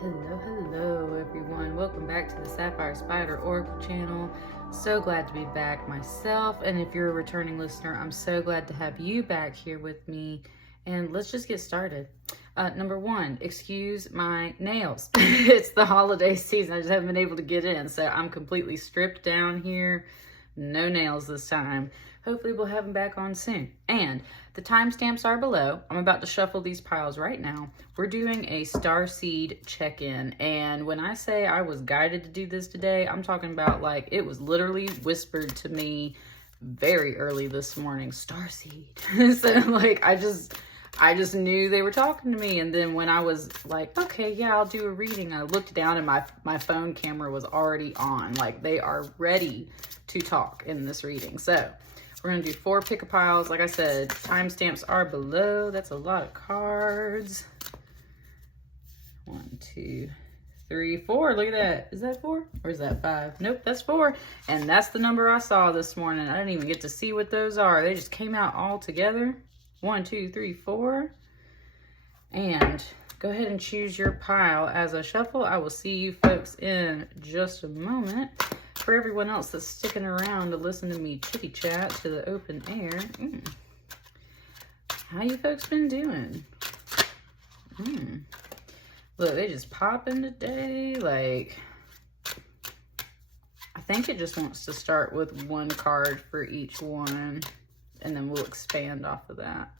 Hello everyone. Welcome back to the Sapphire Oracle channel. So glad to be back myself, and if you're a returning listener, I'm so glad to have you back here with me. And let's just get started. Number one, excuse my nails. It's the holiday season. I just haven't been able to get in, so I'm completely stripped down here. No nails this time. Hopefully we'll have them back on soon. And the timestamps are below. I'm about to shuffle these piles right now. We're doing a Starseed check-in. And when I say I was guided to do this today, I'm talking about like it was literally whispered to me very early this morning. Starseed. So like I just knew they were talking to me. And then when I was like, okay, yeah, I'll do a reading, I looked down and my phone camera was already on. Like they are ready to talk in this reading. So we're going to do 4 pick-a-piles. Like I said, timestamps are below. That's a lot of cards. 1, 2, 3, 4. Look at that. Is that 4? Or is that 5? Nope, that's 4. And that's the number I saw this morning. I didn't even get to see what those are. They just came out all together. 1, 2, 3, 4. And go ahead and choose your pile as I shuffle. I will see you folks in just a moment. For everyone else that's sticking around to listen to me chitty chat to the open air, how you folks been doing? Look, they just popping today. Like, I think it just wants to start with 1 card for each one, and then we'll expand off of that.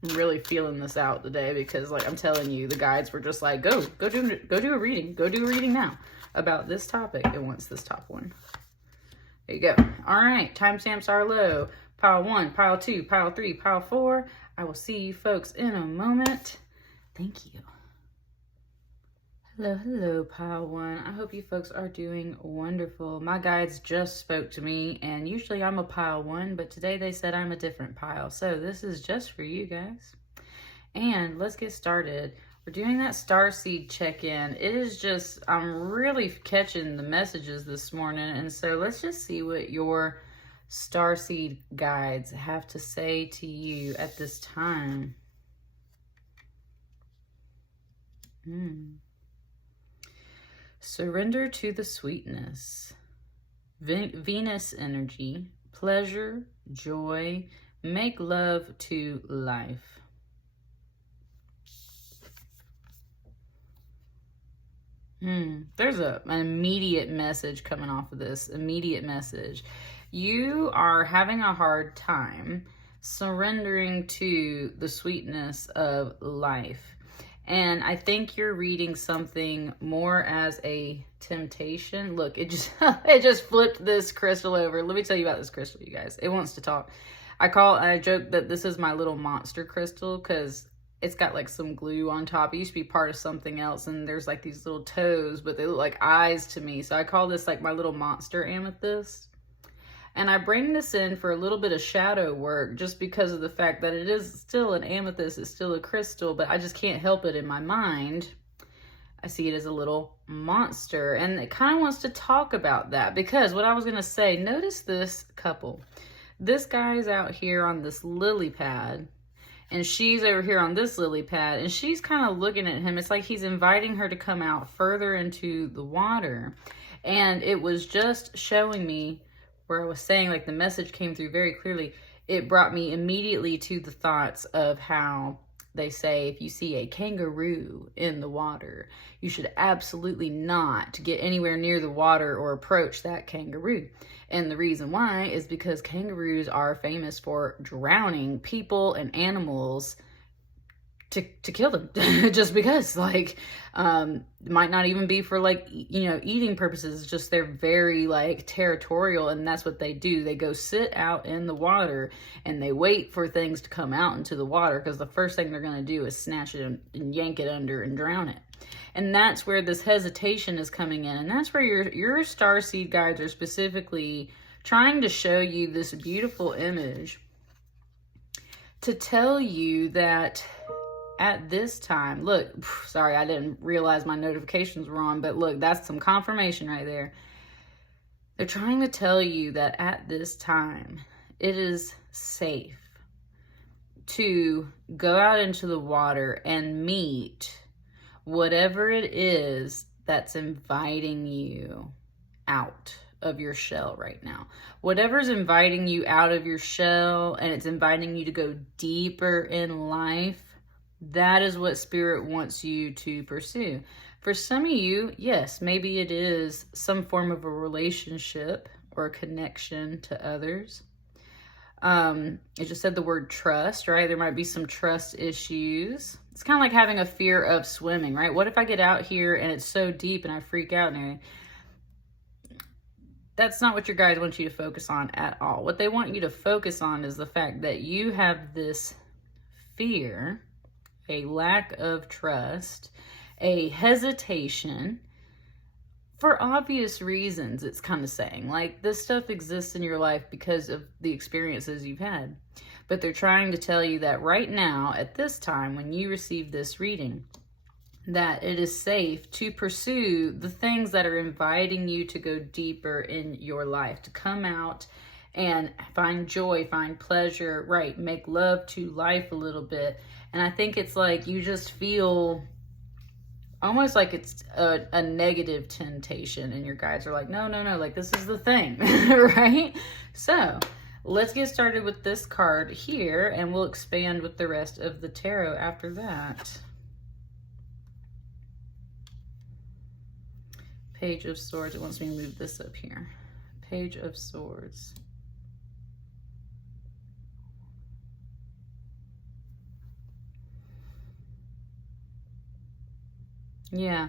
I'm really feeling this out today because, like, I'm telling you, the guides were just like, go do a reading. Go do a reading now about this topic. It wants this top one. There you go. All right. Timestamps are low. Pile 1, pile 2, pile 3, pile 4. I will see you folks in a moment. Thank you. Hello, pile 1. I hope you folks are doing wonderful. My guides just spoke to me, and usually I'm a pile 1, but today they said I'm a different pile. So this is just for you guys. And let's get started. We're doing that Starseed check-in. It is just, I'm really catching the messages this morning, and so let's just see what your Starseed guides have to say to you at this time. Surrender to the sweetness. Venus energy, pleasure, joy, make love to life. There's an immediate message coming off of this. Immediate message. You are having a hard time surrendering to the sweetness of life. And I think you're reading something more as a temptation. Look, it just flipped this crystal over. Let me tell you about this crystal, you guys. It wants to talk. I joke that this is my little monster crystal because it's got like some glue on top. It used to be part of something else, and there's like these little toes, but they look like eyes to me. So I call this like my little monster amethyst. And I bring this in for a little bit of shadow work just because of the fact that it is still an amethyst, it's still a crystal, but I just can't help it in my mind. I see it as a little monster, and it kind of wants to talk about that because what I was going to say, notice this couple. This guy's out here on this lily pad, and she's over here on this lily pad, and she's kind of looking at him. It's like he's inviting her to come out further into the water, and it was just showing me where I was saying, like, the message came through very clearly. It brought me immediately to the thoughts of how they say if you see a kangaroo in the water, you should absolutely not get anywhere near the water or approach that kangaroo. And the reason why is because kangaroos are famous for drowning people and animals to kill them just because, like, might not even be for, like, eating purposes. It's just they're very, like, territorial, and that's what they do. They go sit out in the water and they wait for things to come out into the water because the first thing they're going to do is snatch it and yank it under and drown it. And that's where this hesitation is coming in, and that's where your Starseed guides are specifically trying to show you this beautiful image to tell you that at this time, look, sorry, I didn't realize my notifications were on, but look, that's some confirmation right there. They're trying to tell you that at this time, it is safe to go out into the water and meet whatever it is that's inviting you out of your shell right now. Whatever's inviting you out of your shell and it's inviting you to go deeper in life, that is what Spirit wants you to pursue. For some of you, yes, maybe it is some form of a relationship or a connection to others. It just said the word trust, right? There might be some trust issues. It's kind of like having a fear of swimming, right? What if I get out here and it's so deep and I freak out? And that's not what your guides want you to focus on at all. What they want you to focus on is the fact that you have this fear, a lack of trust, a hesitation, for obvious reasons. It's kind of saying, like, this stuff exists in your life because of the experiences you've had. But they're trying to tell you that right now, at this time, when you receive this reading, that it is safe to pursue the things that are inviting you to go deeper in your life, to come out and find joy, find pleasure, right? Make love to life a little bit. And I think it's like you just feel almost like it's a negative temptation, and your guides are like, no, like this is the thing, right? So let's get started with this card here, and we'll expand with the rest of the tarot after that. Page of Swords. It wants me to move this up here. Page of Swords. Yeah,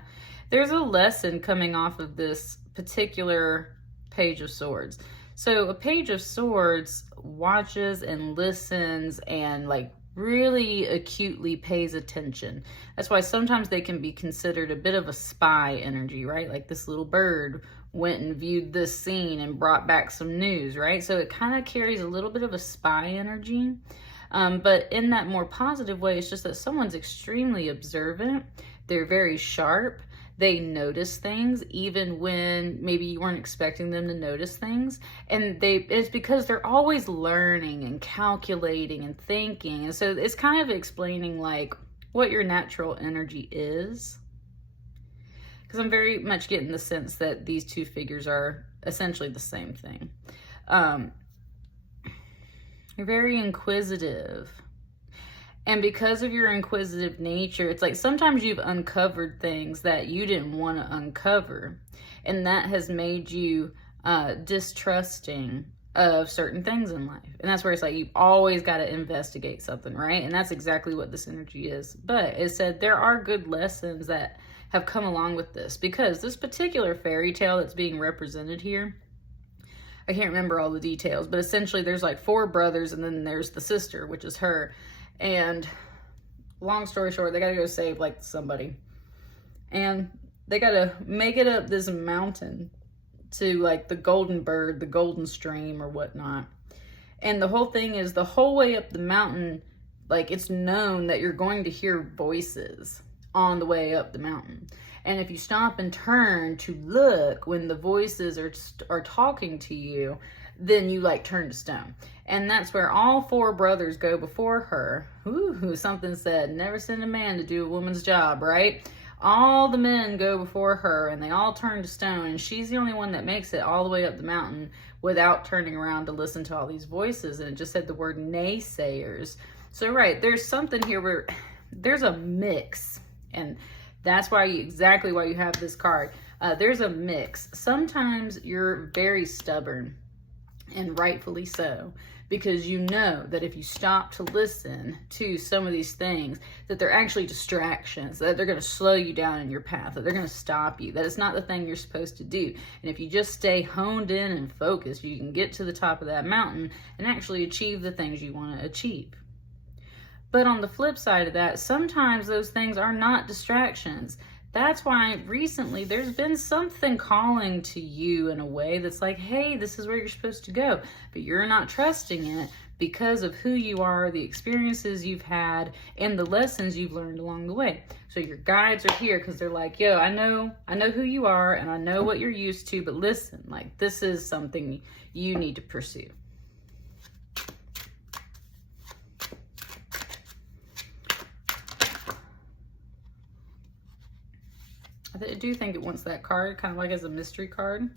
there's a lesson coming off of this particular Page of Swords. So a Page of Swords watches and listens and like really acutely pays attention. That's why sometimes they can be considered a bit of a spy energy, right? Like this little bird went and viewed this scene and brought back some news, right? So it kind of carries a little bit of a spy energy. But in that more positive way, it's just that someone's extremely observant. They're very sharp. They notice things even when maybe you weren't expecting them to notice things. And it's because they're always learning and calculating and thinking. And so it's kind of explaining like what your natural energy is. Because I'm very much getting the sense that these two figures are essentially the same thing. You're very inquisitive. And because of your inquisitive nature, it's like sometimes you've uncovered things that you didn't want to uncover. And that has made you distrusting of certain things in life. And that's where it's like you've always got to investigate something, right? And that's exactly what this energy is. But it said there are good lessons that have come along with this. Because this particular fairy tale that's being represented here, I can't remember all the details, but essentially there's like 4 brothers and then there's the sister, which is her. And long story short, they gotta go save like somebody. And they gotta make it up this mountain to like the golden bird, the golden stream or whatnot. And the whole thing is the whole way up the mountain, like it's known that you're going to hear voices on the way up the mountain. And if you stop and turn to look when the voices are talking to you, then you like turn to stone. And that's where all 4 brothers go before her. Ooh, something said, never send a man to do a woman's job, right? All the men go before her and they all turn to stone. And she's the only one that makes it all the way up the mountain without turning around to listen to all these voices. And it just said the word naysayers. So, right, there's something here where there's a mix. And that's why exactly why you have this card. There's a mix. Sometimes you're very stubborn, and rightfully so, because you know that if you stop to listen to some of these things, that they're actually distractions, that they're going to slow you down in your path, that they're going to stop you, that it's not the thing you're supposed to do. And if you just stay honed in and focused, you can get to the top of that mountain and actually achieve the things you want to achieve. But on the flip side of that, sometimes those things are not distractions. That's why recently there's been something calling to you in a way that's like, hey, this is where you're supposed to go. But you're not trusting it because of who you are, the experiences you've had, and the lessons you've learned along the way. So your guides are here because they're like, yo, I know who you are and I know what you're used to, but listen, like this is something you need to pursue. I do think it wants that card, kind of like as a mystery card.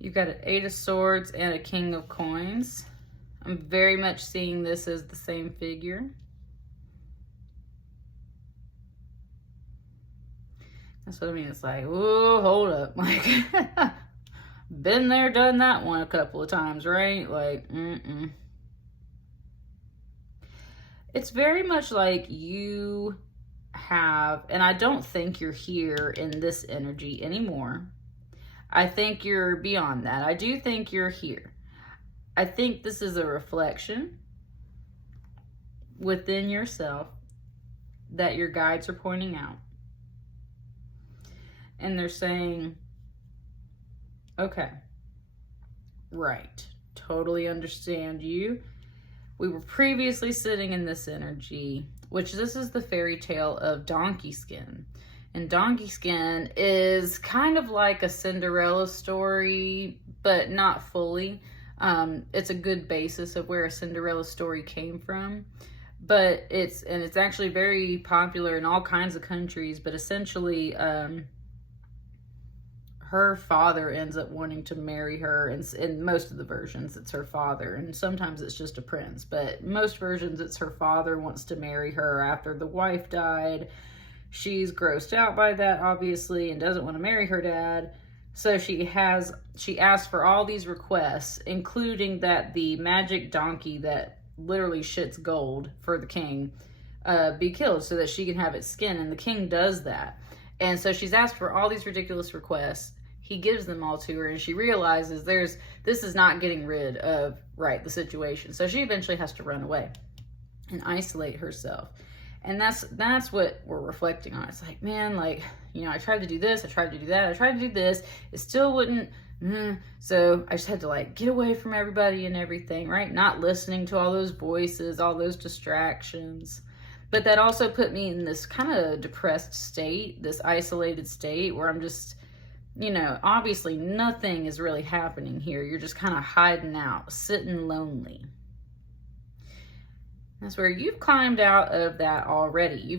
You've got an 8 of Swords and a King of Coins. I'm very much seeing this as the same figure. That's what I mean. It's like, oh, hold up. Like, been there, done that one a couple of times, right? Like, It's very much like you have, and I don't think you're here in this energy anymore. I think you're beyond that. I do think you're here. I think this is a reflection within yourself that your guides are pointing out. And they're saying, okay, right, totally understand you. We were previously sitting in this energy, which this is the fairy tale of Donkey Skin. And Donkey Skin is kind of like a Cinderella story, but not fully. It's a good basis of where a Cinderella story came from. But it's actually very popular in all kinds of countries, but essentially, her father ends up wanting to marry her. In most of the versions, it's her father, and sometimes it's just a prince, but most versions it's her father wants to marry her after the wife died. She's grossed out by that, obviously, and doesn't want to marry her dad. So she asks for all these requests, including that the magic donkey that literally shits gold for the king be killed so that she can have its skin, and the king does that. And so she's asked for all these ridiculous requests. He gives them all to her, and she realizes this is not getting rid of, the situation. So she eventually has to run away and isolate herself. And that's what we're reflecting on. It's like, man, I tried to do this, I tried to do that, I tried to do this. It still wouldn't, so I just had to, get away from everybody and everything, right? Not listening to all those voices, all those distractions. But that also put me in this kind of depressed state, this isolated state where I'm just, obviously nothing is really happening here. You're just kind of hiding out, sitting lonely. That's where you've climbed out of that already.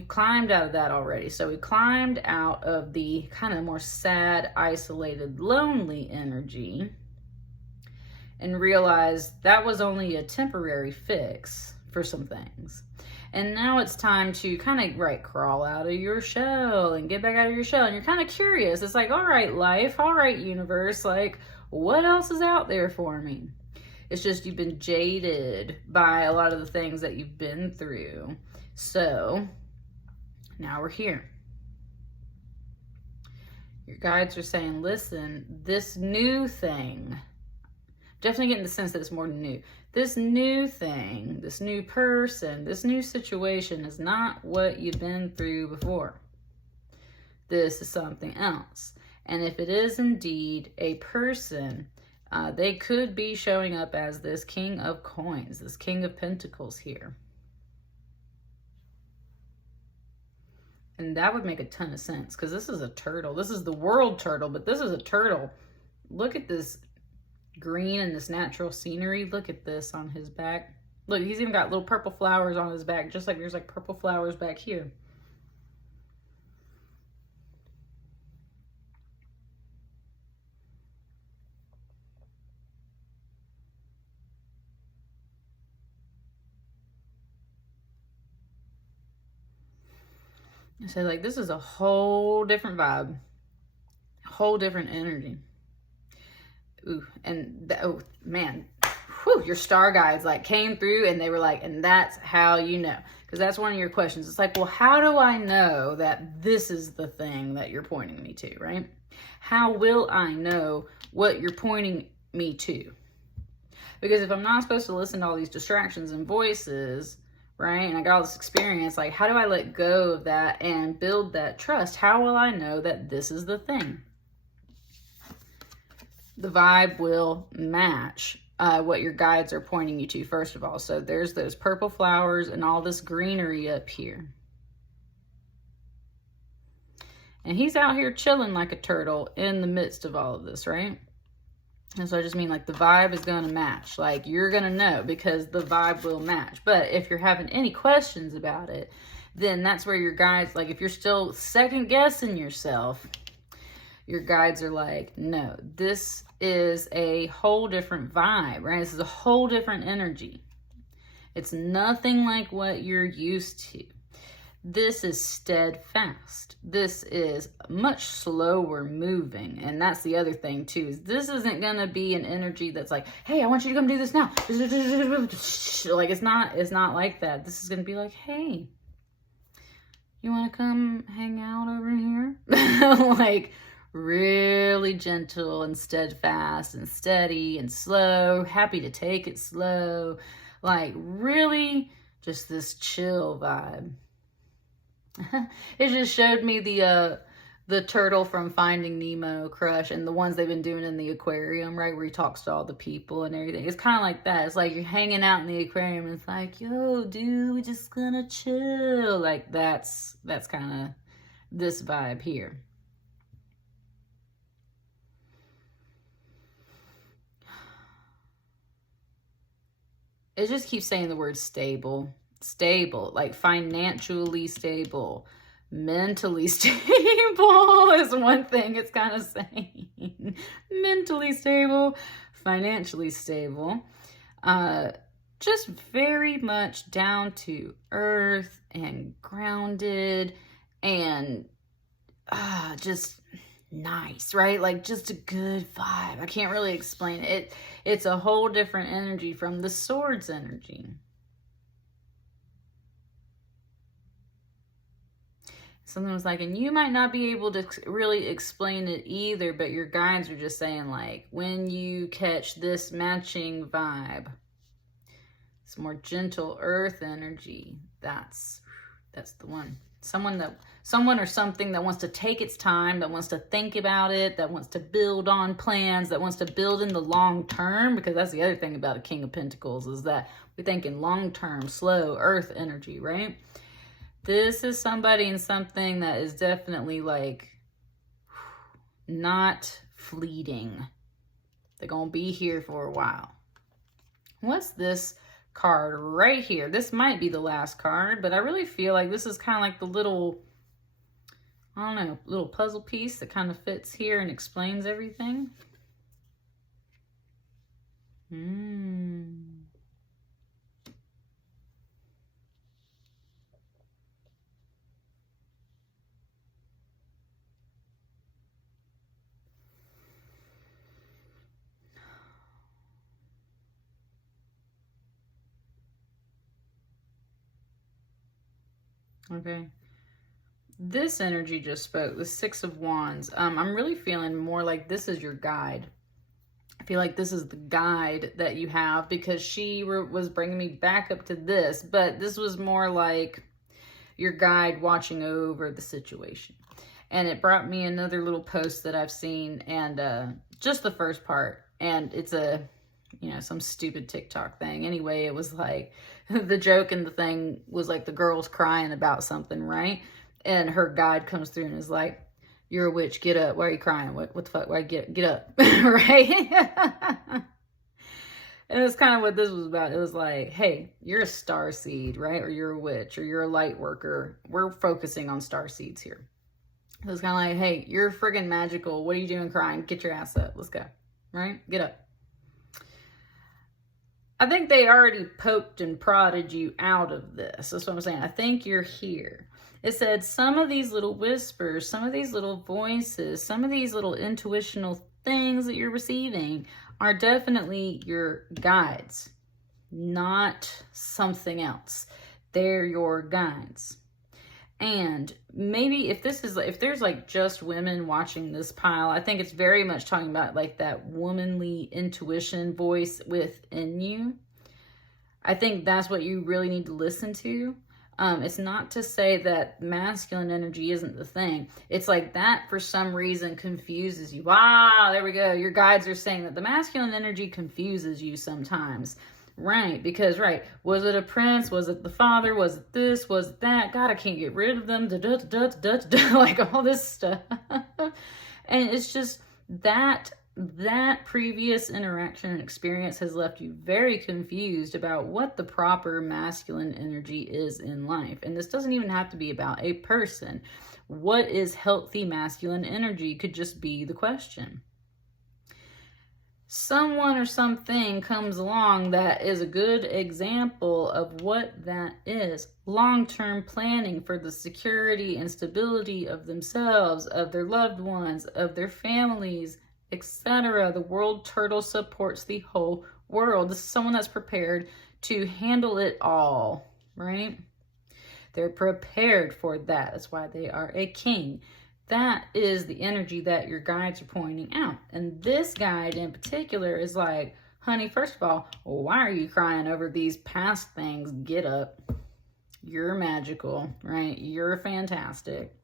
So we climbed out of the kind of more sad, isolated, lonely energy and realized that was only a temporary fix for some things. And now it's time to kind of, crawl out of your shell and get back out of your shell. And you're kind of curious. It's like, all right, life, all right, universe, what else is out there for me? It's just you've been jaded by a lot of the things that you've been through. So now we're here. Your guides are saying, listen, this new thing, definitely getting the sense that it's more new. This new thing, this new person, this new situation is not what you've been through before. This is something else. And if it is indeed a person, they could be showing up as this King of Coins, this King of Pentacles here. And that would make a ton of sense because this is a turtle. This is the world turtle, but this is a turtle. Look at this green and this natural scenery. Look at this on his back. Look, he's even got little purple flowers on his back, just like there's purple flowers back here. So this is a whole different vibe, whole different energy. Ooh, and oh man, whew, your star guides came through and they were and that's how you know. Because that's one of your questions. It's well, how do I know that this is the thing that you're pointing me to, right? How will I know what you're pointing me to? Because if I'm not supposed to listen to all these distractions and voices, right, and I got all this experience, how do I let go of that and build that trust? How will I know that this is the thing? The vibe will match what your guides are pointing you to, first of all. So there's those purple flowers and all this greenery up here. And he's out here chilling like a turtle in the midst of all of this, right? And so I just mean like the vibe is going to match. Like you're going to know because the vibe will match. But if you're having any questions about it, then that's where your guides, like if you're still second guessing yourself, your guides are like, no, this is a whole different vibe, right? This is a whole different energy. It's nothing like what you're used to. This is steadfast. This is much slower moving. And that's the other thing too, is this isn't going to be an energy that's like, hey, I want you to come do this now. Like it's not like that. This is going to be like, hey, you want to come hang out over here? Like really gentle and steadfast and steady and slow, happy to take it slow. Like really just this chill vibe. It just showed me the turtle from Finding Nemo crush and the ones they've been doing in the aquarium, right? Where he talks to all the people and everything. It's kind of like that. It's like you're hanging out in the aquarium and it's like, yo, dude, we're just gonna chill. Like that's kind of this vibe here. It just keeps saying the word stable. Stable, like financially stable, mentally stable is one thing it's kind of saying. Mentally stable, financially stable, just very much down to earth and grounded and just nice, right? Like just a good vibe. I can't really explain it. It's a whole different energy from the swords energy. Something was like, and you might not be able to really explain it either, but your guides are just saying like, when you catch this matching vibe, it's more gentle earth energy. That's the one. Someone or something that wants to take its time, that wants to think about it, that wants to build on plans, that wants to build in the long term, because that's the other thing about a King of Pentacles is that we think in long term, slow earth energy, right? This is somebody and something that is definitely like not fleeting. They're going to be here for a while. What's this card right here? This might be the last card, but I really feel like this is kind of like the little, I don't know, little puzzle piece that kind of fits here and explains everything. Okay. This energy just spoke, the Six of Wands. I'm really feeling more like this is your guide. I feel like this is the guide that you have because she was bringing me back up to this, but this was more like your guide watching over the situation. And it brought me another little post that I've seen and just the first part. And it's some stupid TikTok thing. Anyway, it was like the joke and the thing was like the girl's crying about something, right? And her guide comes through and is like, you're a witch, get up. Why are you crying? What the fuck? Why get up? Right? And it's kind of what this was about. It was like, hey, you're a starseed, right? Or you're a witch or you're a light worker. We're focusing on starseeds here. It was kind of like, hey, you're friggin' magical. What are you doing crying? Get your ass up. Let's go. Right? Get up. I think they already poked and prodded you out of this. That's what I'm saying. I think you're here. It said some of these little whispers, some of these little voices, some of these little intuitional things that you're receiving are definitely your guides, not something else. They're your guides. And maybe if there's like just women watching this pile, I think it's very much talking about like that womanly intuition voice within you. I think that's what you really need to listen to. It's not to say that masculine energy isn't the thing. It's like that for some reason confuses you. Wow, there we go. Your guides are saying that the masculine energy confuses you sometimes. Right, because, was it a prince? Was it the father? Was it this? Was it that? God, I can't get rid of them. Like all this stuff. And it's just that that previous interaction and experience has left you very confused about what the proper masculine energy is in life. And this doesn't even have to be about a person. What is healthy masculine energy could just be the question. Someone or something comes along that is a good example of what that is. Long-term planning for the security and stability of themselves, of their loved ones, of their families, etc. The world turtle supports the whole world. This is someone that's prepared to handle it all, right? They're prepared for that. That's why they are a king. That is the energy that your guides are pointing out. And this guide in particular is like, honey, first of all, why are you crying over these past things? Get up. You're magical, right? You're fantastic.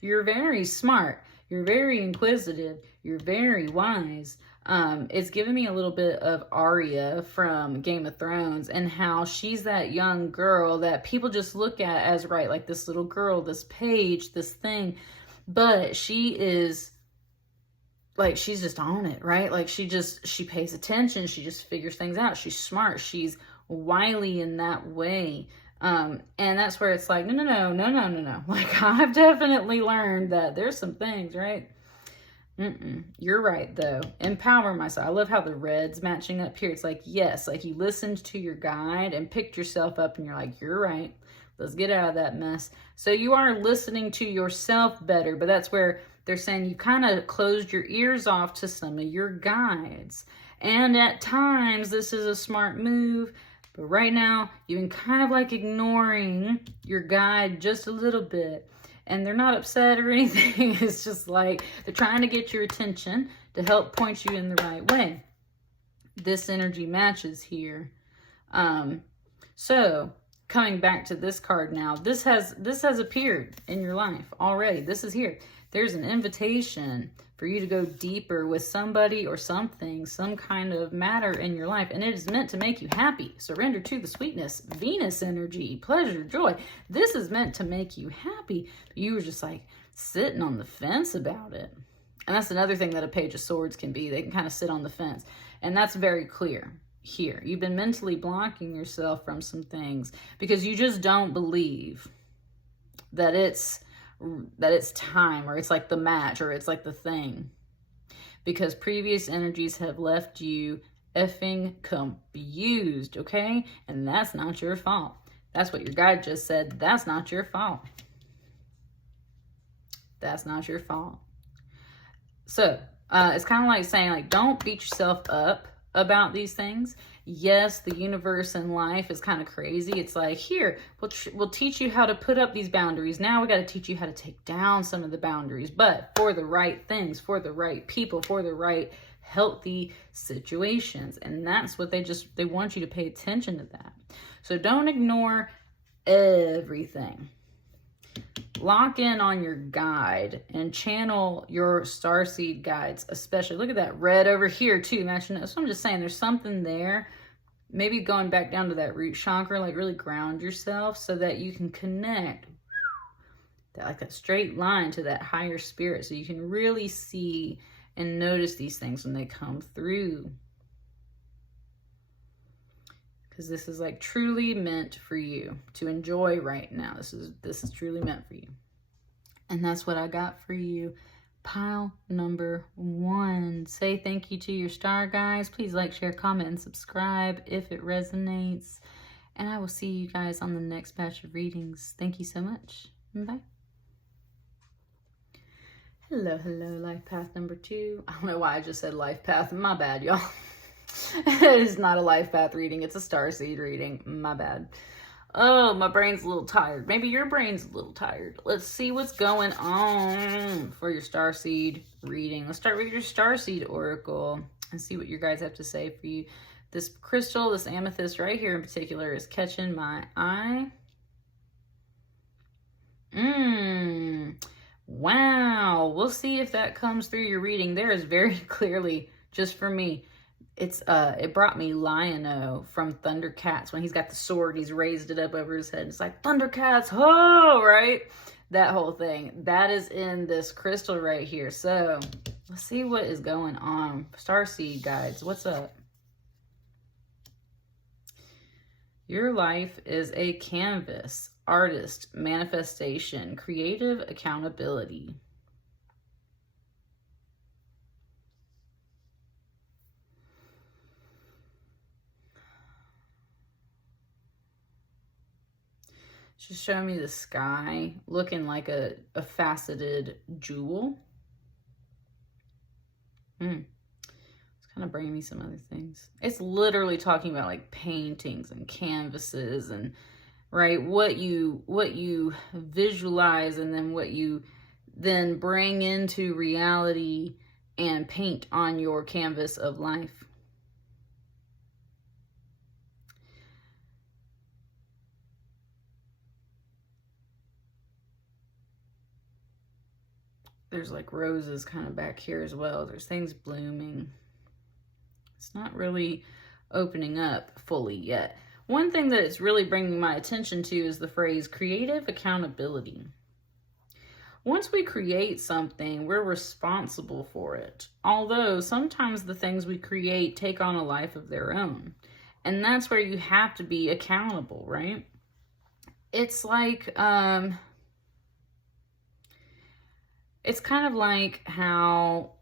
You're very smart. You're very inquisitive. You're very wise. It's given me a little bit of Arya from Game of Thrones and how she's that young girl that people just look at as, right, like this little girl, this page, this thing. But she is, like, she's just on it, right? Like, she pays attention. She just figures things out. She's smart. She's wily in that way. And that's where it's like, no. Like, I've definitely learned that there's some things, right? You're right, though. Empower myself. I love how the red's matching up here. It's like, yes, like you listened to your guide and picked yourself up and you're like, you're right. Let's get out of that mess. So you are listening to yourself better, but that's where they're saying you kind of closed your ears off to some of your guides. And at times, this is a smart move, but right now, you've been kind of like ignoring your guide just a little bit. And they're not upset or anything. It's just like they're trying to get your attention to help point you in the right way. This energy matches here. So coming back to this card now, this has appeared in your life already. This is here. There's an invitation for you to go deeper with somebody or something, some kind of matter in your life. And it is meant to make you happy. Surrender to the sweetness, Venus energy, pleasure, joy. This is meant to make you happy. You were just like sitting on the fence about it. And that's another thing that a Page of Swords can be. They can kind of sit on the fence. And that's very clear here. You've been mentally blocking yourself from some things because you just don't believe that it's time, or it's like the match, or it's like the thing, because previous energies have left you effing confused, okay? And that's not your fault. That's what your guide just said. That's not your fault. That's not your fault. So it's kind of like saying, like, don't beat yourself up about these things. Yes, the universe and life is kind of crazy. It's like, here, we'll teach you how to put up these boundaries. Now we got to teach you how to take down some of the boundaries, but for the right things, for the right people, for the right healthy situations. And that's what they want you to pay attention to that. So don't ignore everything. Lock in on your guide and channel your starseed guides, especially. Look at that red over here too, matching it. So I'm just saying there's something there. Maybe going back down to that root chakra, like really ground yourself so that you can connect that, like a straight line to that higher spirit, so you can really see and notice these things when they come through. Because this is like truly meant for you to enjoy right now. This is truly meant for you. And that's what I got for you. Pile number 1. Say thank you to your star guys. Please like, share, comment, and subscribe if it resonates. And I will see you guys on the next batch of readings. Thank you so much. Bye. Hello, life path number 2. I don't know why I just said life path. My bad, y'all. It is not a life path reading. It's a starseed reading. My bad. Oh, my brain's a little tired. Maybe your brain's a little tired. Let's see what's going on for your starseed reading. Let's start with your Starseed Oracle and see what your guys have to say for you. This crystal, this amethyst right here in particular, is catching my eye. Wow. We'll see if that comes through your reading. There is very clearly, just for me, it brought me Lion-O from Thundercats when he's got the sword and he's raised it up over his head. It's like, Thundercats, ho, right? That whole thing. That is in this crystal right here. So Let's see what is going on. Starseed guides, what's up? Your life is a canvas, artist, manifestation, creative accountability. Just showing me the sky looking like a faceted jewel. It's kind of bringing me some other things. It's literally talking about like paintings and canvases and right what you visualize, and then what you then bring into reality and paint on your canvas of life. There's like roses kind of back here as well. There's things blooming. It's not really opening up fully yet. One thing that it's really bringing my attention to is the phrase creative accountability. Once we create something, we're responsible for it. Although sometimes the things we create take on a life of their own. And that's where you have to be accountable, right? It's like, it's kind of like how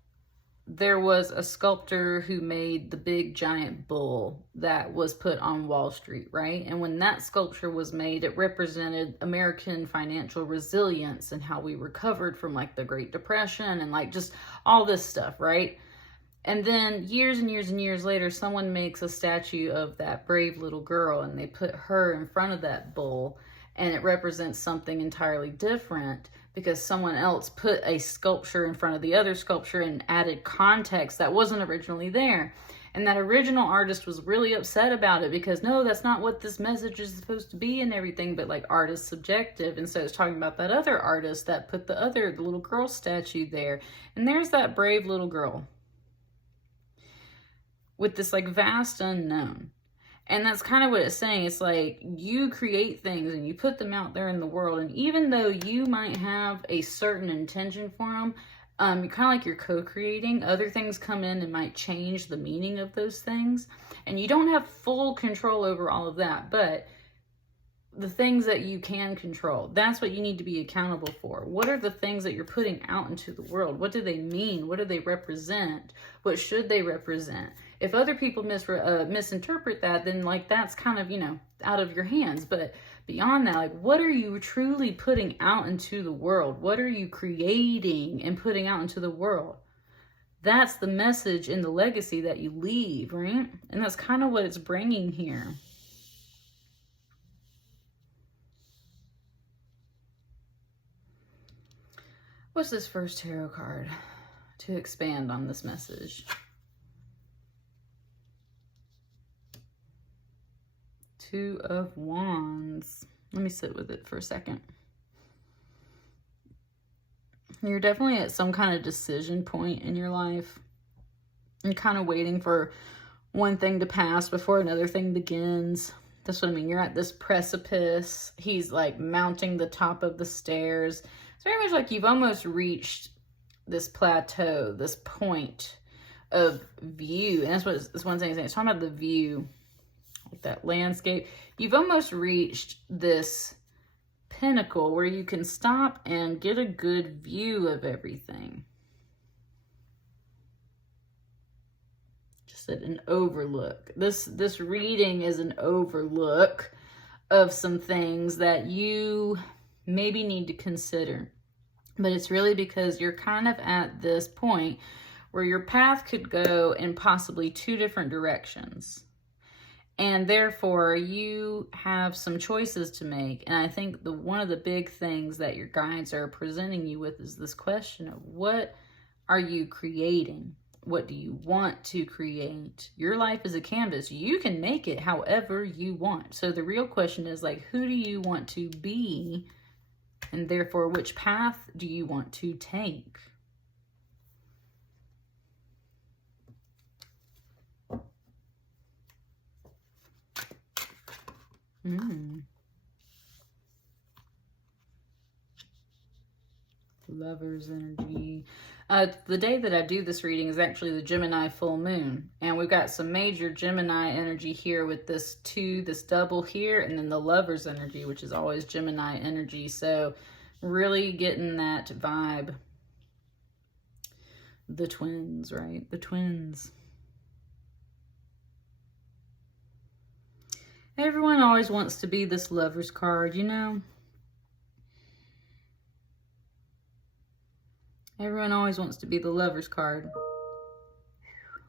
there was a sculptor who made the big giant bull that was put on Wall Street, right? And when that sculpture was made, it represented American financial resilience and how we recovered from like the Great Depression and like just all this stuff, right? And then years and years and years later, someone makes a statue of that brave little girl and they put her in front of that bull, and it represents something entirely different because someone else put a sculpture in front of the other sculpture and added context that wasn't originally there. And that original artist was really upset about it because, no, that's not what this message is supposed to be and everything, but like art is subjective. And so it's talking about that other artist that put the little girl statue there. And there's that brave little girl with this like vast unknown. And that's kind of what it's saying. It's like you create things and you put them out there in the world. And even though you might have a certain intention for them, kind of like you're co-creating, other things come in and might change the meaning of those things. And you don't have full control over all of that. But the things that you can control, that's what you need to be accountable for. What are the things that you're putting out into the world? What do they mean? What do they represent? What should they represent? If other people misinterpret that, then like that's kind of, out of your hands. But beyond that, like what are you truly putting out into the world? What are you creating and putting out into the world? That's the message and the legacy that you leave, right? And that's kind of what it's bringing here. What's this first tarot card to expand on this message? Two of Wands. Let me sit with it for a second. You're definitely at some kind of decision point in your life. You're kind of waiting for one thing to pass before another thing begins. That's what I mean. You're at this precipice. He's like mounting the top of the stairs. It's very much like you've almost reached this plateau, this point of view. And that's what this one thing is saying. It's talking about the view, like that landscape. You've almost reached this pinnacle where you can stop and get a good view of everything. Just an overlook. This reading is an overlook of some things that you maybe need to consider. But it's really because you're kind of at this point where your path could go in possibly two different directions. And therefore, you have some choices to make. And I think one of the big things that your guides are presenting you with is this question of what are you creating? What do you want to create? Your life is a canvas. You can make it however you want. So the real question is like, who do you want to be? And therefore, which path do you want to take? Lover's energy. The day that I do this reading is actually the Gemini full moon. And we've got some major Gemini energy here with this 2, this double here, and then the Lover's energy, which is always Gemini energy. So really getting that vibe. The twins, right? The twins. Everyone always wants to be this Lover's card, you know? Everyone always wants to be the Lover's card.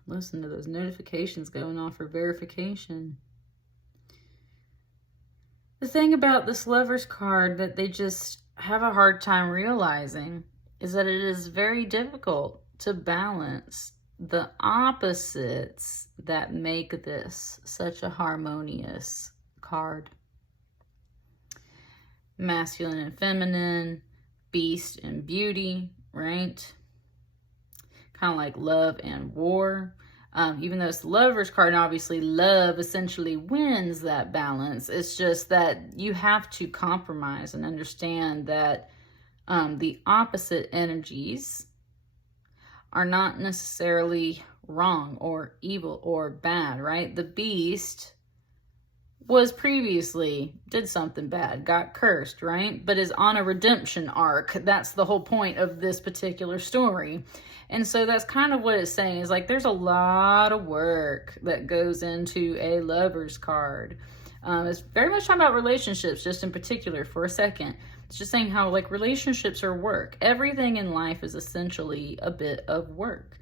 Listen to those notifications going off for verification. The thing about this Lover's card that they just have a hard time realizing is that it is very difficult to balance the opposites that make this such a harmonious card. Masculine and feminine, beast and beauty, right? Kind of like love and war. Even though it's the Lover's card, and obviously love essentially wins that balance. It's just that you have to compromise and understand that the opposite energies are not necessarily wrong or evil or bad, right? The beast was previously, did something bad, got cursed, right? But is on a redemption arc. That's the whole point of this particular story. And so that's kind of what it's saying, is like there's a lot of work that goes into a Lover's card. It's very much talking about relationships, just in particular for a second. It's just saying how like relationships are work. Everything in life is essentially a bit of work.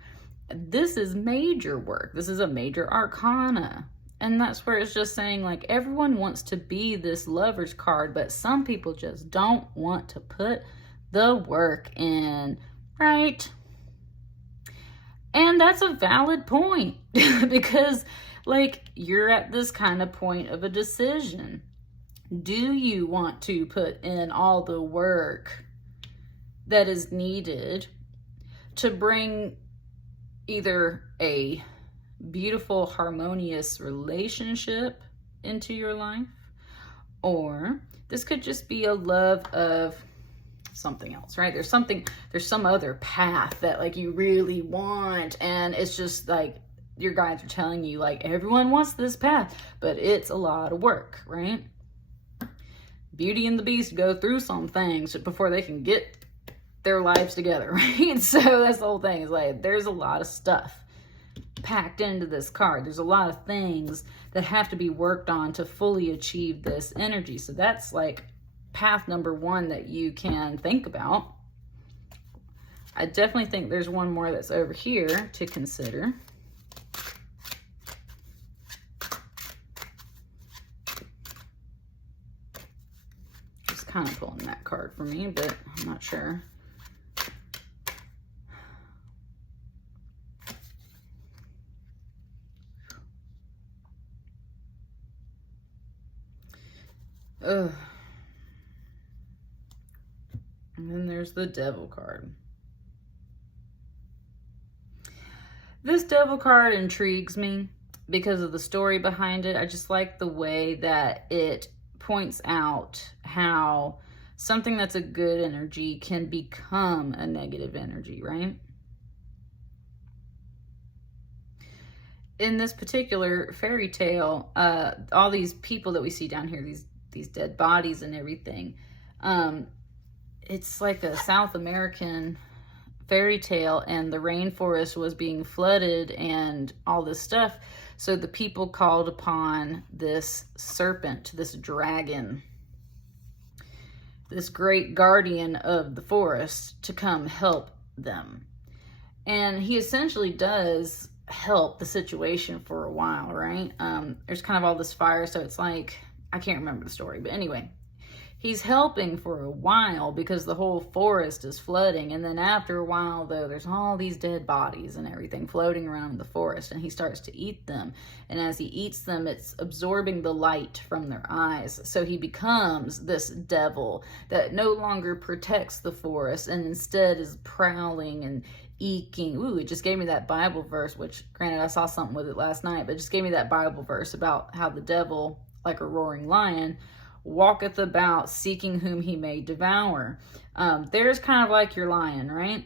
This is major work. This is a major arcana. And that's where it's just saying like everyone wants to be this Lover's card, but some people just don't want to put the work in, right? And that's a valid point because like you're at this kind of point of a decision. Do you want to put in all the work that is needed to bring either a beautiful, harmonious relationship into your life, or this could just be a love of something else, right? There's some other path that like you really want, and it's just like your guides are telling you like everyone wants this path, but it's a lot of work, right? Beauty and the Beast go through some things before they can get their lives together, right? So that's the whole thing. Is like there's a lot of stuff packed into this card. There's a lot of things that have to be worked on to fully achieve this energy. So that's like path number 1 that you can think about. I definitely think there's one more that's over here to consider. Just kind of pulling that card for me, but I'm not sure. Ugh. And then there's the Devil card. This Devil card intrigues me because of the story behind it. I just like the way that it points out how something that's a good energy can become a negative energy, right? In this particular fairy tale, all these people that we see down here, these dead bodies and everything, it's like a South American fairy tale, and the rainforest was being flooded and all this stuff. So the people called upon this serpent, this dragon, this great guardian of the forest, to come help them. And he essentially does help the situation for a while, right? There's kind of all this fire, so it's like, I can't remember the story, but anyway, he's helping for a while because the whole forest is flooding. And then after a while, though, there's all these dead bodies and everything floating around the forest, and he starts to eat them. And as he eats them, it's absorbing the light from their eyes. So he becomes this devil that no longer protects the forest and instead is prowling and eking. Ooh, it just gave me that Bible verse, which granted I saw something with it last night, but it just gave me that Bible verse about how the devil, like a roaring lion, walketh about seeking whom he may devour. There's kind of like your lion, right?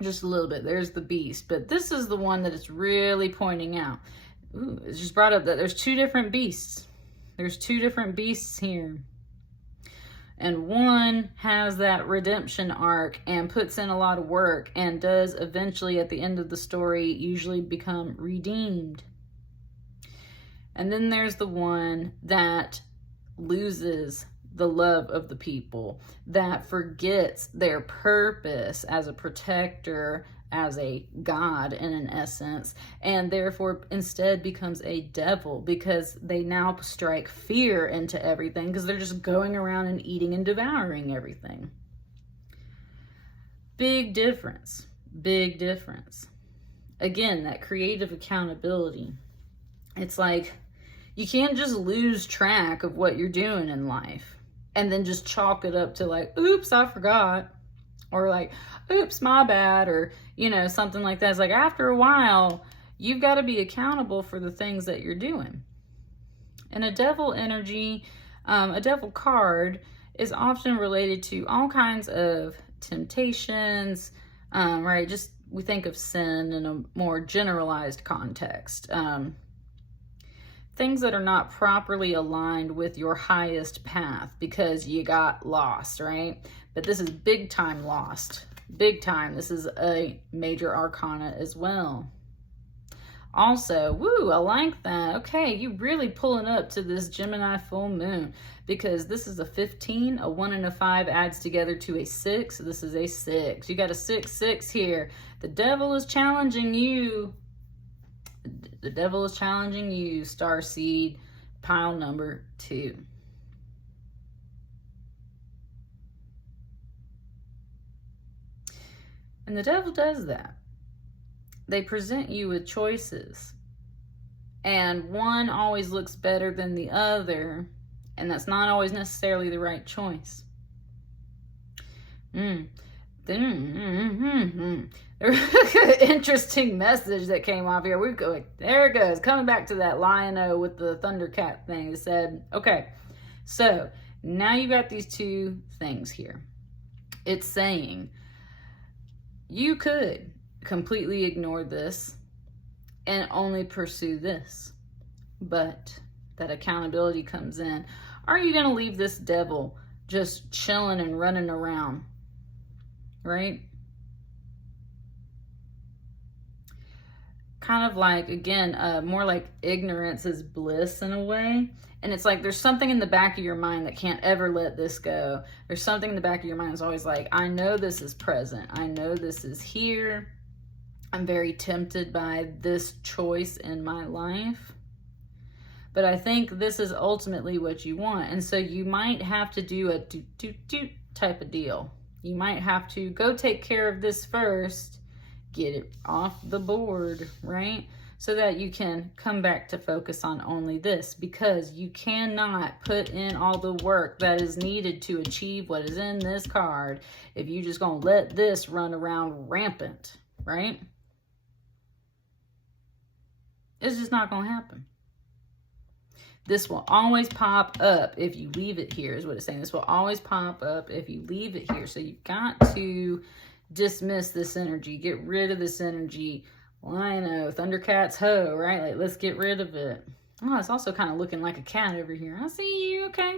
Just a little bit. There's the beast. But this is the one that it's really pointing out. Ooh, it's just brought up that there's two different beasts. There's two different beasts here. And one has that redemption arc and puts in a lot of work and does eventually at the end of the story usually become redeemed. And then there's the one that loses the love of the people, that forgets their purpose as a protector, as a god in an essence, and therefore instead becomes a devil because they now strike fear into everything because they're just going around and eating and devouring everything. Big difference. Big difference. Again, that creative accountability. It's like you can't just lose track of what you're doing in life and then just chalk it up to like, oops, I forgot. Or like, oops, my bad. Or, you know, something like that. It's like after a while, you've got to be accountable for the things that you're doing. And a devil energy, a devil card is often related to all kinds of temptations, right? Just we think of sin in a more generalized context. Things that are not properly aligned with your highest path because you got lost, right? But this is big time lost. Big time. This is a major arcana as well. Also, woo, I like that. Okay, you really pulling up to this Gemini full moon because this is a 15, a 1 and a 5 adds together to a 6. So this is a 6. You got a 6-6 here. The devil is challenging you. The devil is challenging you, Starseed, pile number 2. And the devil does that. They present you with choices. And one always looks better than the other. And that's not always necessarily the right choice. Interesting message that came off here. We go, there it goes. Coming back to that Lion-O with the Thundercat thing. It said, okay, so now you got these two things here. It's saying you could completely ignore this and only pursue this. But that accountability comes in. Are you going to leave this devil just chilling and running around? Right? Kind of like, again, more like ignorance is bliss in a way. And it's like there's something in the back of your mind that can't ever let this go. There's something in the back of your mind that's always like, I know this is present. I know this is here. I'm very tempted by this choice in my life. But I think this is ultimately what you want. And so you might have to do a do type of deal. You might have to go take care of this first, get it off the board, right? So that you can come back to focus on only this, because you cannot put in all the work that is needed to achieve what is in this card if you just gonna let this run around rampant, right? It's just not gonna happen. This will always pop up if you leave it here, is what it's saying. This will always pop up if you leave it here. So you've got to dismiss this energy, get rid of this energy. Lion-O, Thundercat's hoe, right? Like, let's get rid of it. Oh, it's also kind of looking like a cat over here. I see you, okay.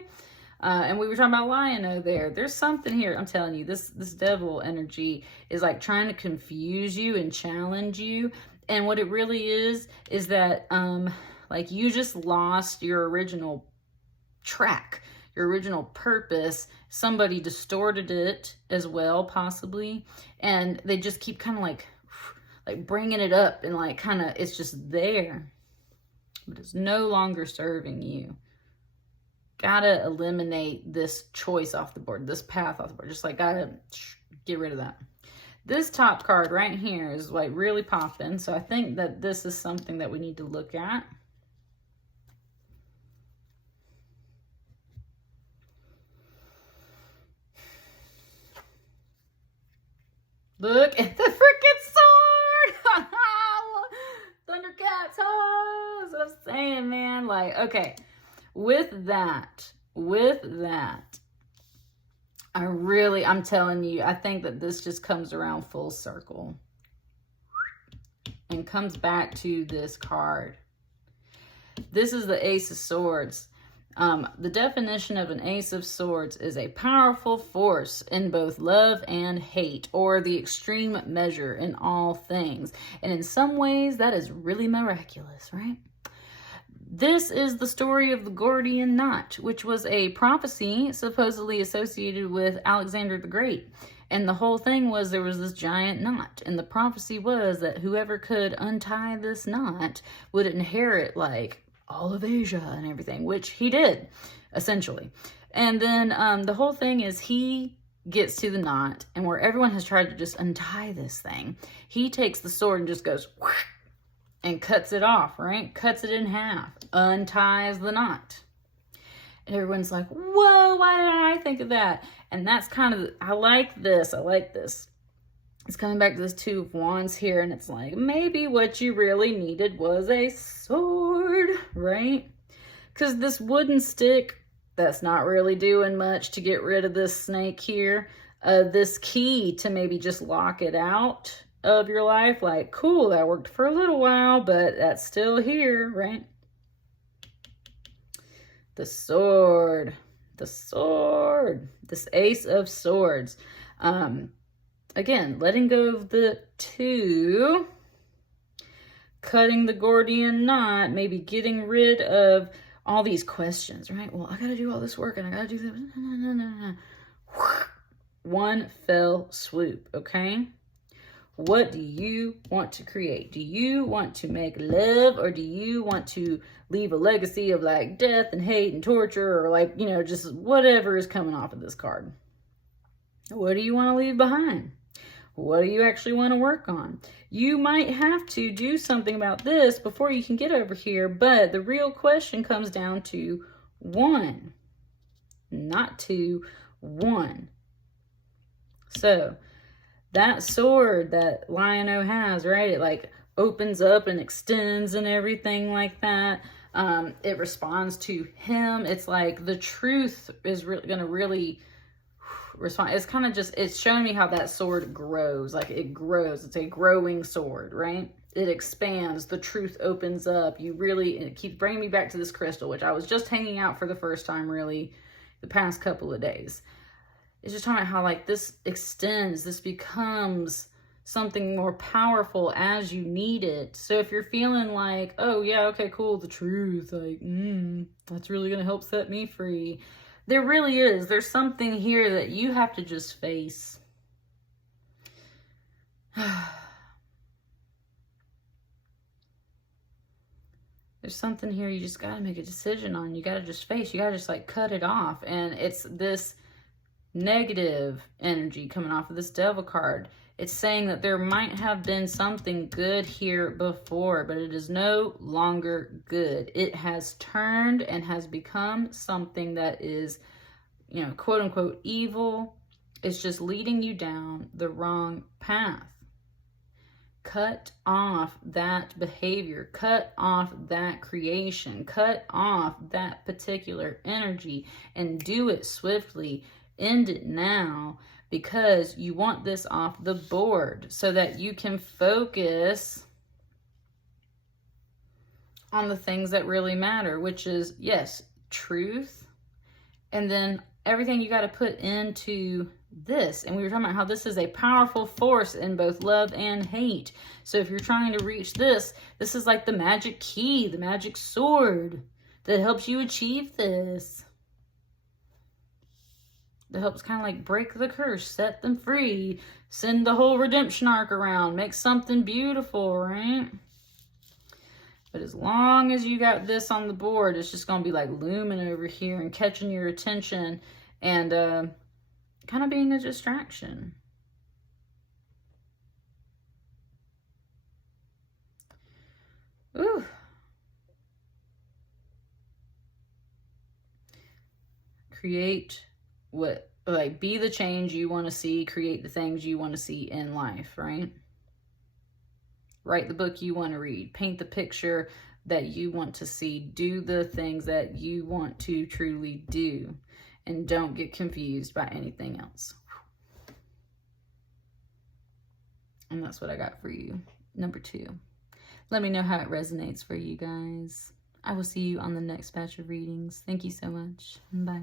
And we were talking about Lion-O there. There's something here. I'm telling you, this devil energy is like trying to confuse you and challenge you. And what it really is that, like, you just lost your original track, your original purpose. Somebody distorted it as well, possibly. And they just keep kind of like bringing it up and like kind of, it's just there. But it's no longer serving you. Gotta eliminate this choice off the board, this path off the board. Just like, gotta get rid of that. This top card right here is like really popping. So I think that this is something that we need to look at. Look at the freaking sword! Thundercats, oh, that's what I'm saying, man. Like, okay, with that, with that, I'm telling you, I think that this just comes around full circle and comes back to this card. This is the Ace of Swords. The definition of an Ace of Swords is a powerful force in both love and hate, or the extreme measure in all things. And in some ways, that is really miraculous, right? This is the story of the Gordian Knot, which was a prophecy supposedly associated with Alexander the Great. And the whole thing was there was this giant knot. And the prophecy was that whoever could untie this knot would inherit, like, all of Asia and everything, which he did, essentially. And then the whole thing is he gets to the knot, and where everyone has tried to just untie this thing, he takes the sword and just goes whoosh, and cuts it off, right? Cuts it in half, unties the knot. And everyone's like, whoa, why didn't I think of that? And that's kind of, I like this. It's coming back to this Two of Wands here, and it's like, maybe what you really needed was a sword, right? Because this wooden stick, that's not really doing much to get rid of this snake here. This key to maybe just lock it out of your life, like, cool, that worked for a little while, but that's still here, right? The sword, this Ace of Swords. Again, letting go of the two, cutting the Gordian knot, maybe getting rid of all these questions, right? Well, I gotta do all this work and I gotta do that. No. One fell swoop, okay? What do you want to create? Do you want to make love, or do you want to leave a legacy of like death and hate and torture, or like, you know, just whatever is coming off of this card? What do you want to leave behind? What do you actually want to work on? You might have to do something about this before you can get over here, but the real question comes down to one, not two, one. So that sword that Lion-O has, right? It like opens up and extends and everything like that. It responds to him. It's like the truth is going to really respond. It's kind of just, it's showing me how that sword grows. Like it grows. It's a growing sword, right? It expands. The truth opens up. It keeps bringing me back to this crystal, which I was just hanging out for the first time really the past couple of days. It's just talking about how like this extends, this becomes something more powerful as you need it. So if you're feeling like, oh yeah, okay, cool, the truth, like, that's really going to help set me free. There really is. There's something here that you have to just face. There's something here you just got to make a decision on. You got to just face. You got to just like cut it off. And it's this negative energy coming off of this Devil card. It's saying that there might have been something good here before, but it is no longer good. It has turned and has become something that is, you know, quote unquote evil. It's just leading you down the wrong path. Cut off that behavior. Cut off that creation. Cut off that particular energy and do it swiftly. End it now, because you want this off the board so that you can focus on the things that really matter, which is, yes, truth, and then everything you got to put into this. And we were talking about how this is a powerful force in both love and hate. So if you're trying to reach this, this is like the magic key, the magic sword that helps you achieve this. That helps kind of like break the curse, set them free, send the whole redemption arc around, make something beautiful, right? But as long as you got this on the board, it's just going to be like looming over here and catching your attention and kind of being a distraction. Ooh. Create what, like, be the change you want to see, create the things you want to see in life, right? Write the book you want to read, paint the picture that you want to see. Do the things that you want to truly do. And don't get confused by anything else. And that's what I got for you. Number 2. Let me know how it resonates for you guys. I will see you on the next batch of readings. Thank you so much. Bye.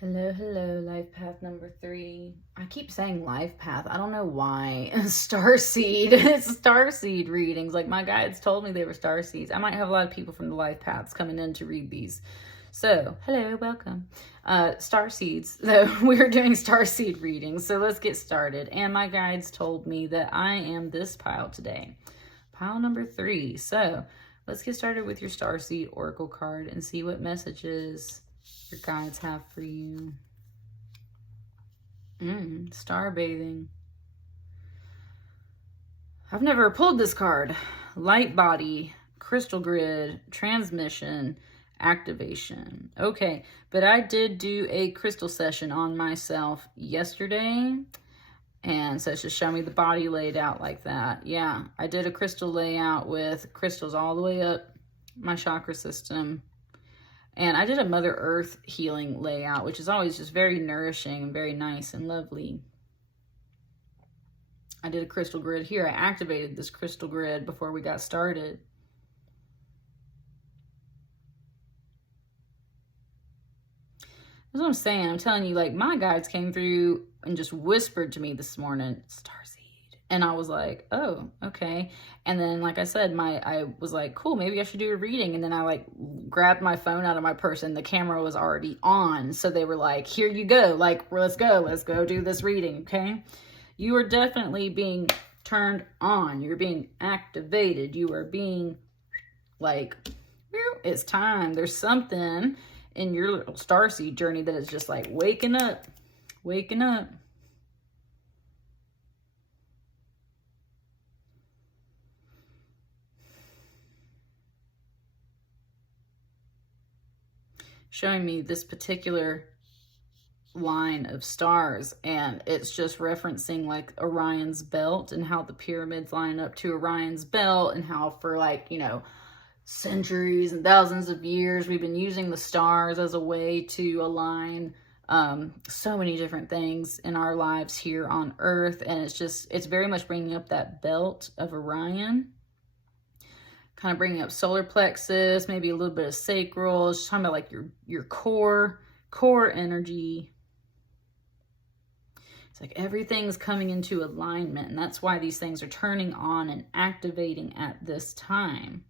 Hello, hello, life path number 3. I keep saying life path. I don't know why. Starseed. It's Starseed readings. Like, my guides told me they were Starseeds. I might have a lot of people from the life paths coming in to read these. So, hello, welcome. Starseeds. So, we're doing Starseed readings. So, let's get started. And my guides told me that I am this pile today. Pile number 3. So, let's get started with your Starseed Oracle card and see what messages your guides have for you. Star bathing. I've never pulled this card. Light body, crystal grid, transmission, activation. Okay, but I did do a crystal session on myself yesterday. And so it's just showing me the body laid out like that. Yeah, I did a crystal layout with crystals all the way up my chakra system. And I did a Mother Earth healing layout, which is always just very nourishing and very nice and lovely. I did a crystal grid here. I activated this crystal grid before we got started. That's what I'm saying. I'm telling you, like, my guides came through and just whispered to me this morning, Starseed. And I was like, oh, okay. And then, like I said, I was like, cool, maybe I should do a reading. And then I, like, grabbed my phone out of my purse and the camera was already on. So they were like, here you go. Like, let's go do this reading, okay? You are definitely being turned on. You're being activated. You are being, like, it's time. There's something in your little starseed journey that is just like waking up. Showing me this particular line of stars, and it's just referencing like Orion's belt and how the pyramids line up to Orion's belt, and how for, like, you know, centuries and thousands of years we've been using the stars as a way to align so many different things in our lives here on Earth. And it's very much bringing up that belt of Orion, kind of bringing up solar plexus, maybe a little bit of sacral. It's talking about like your core energy. It's like everything's coming into alignment, and that's why these things are turning on and activating at this time.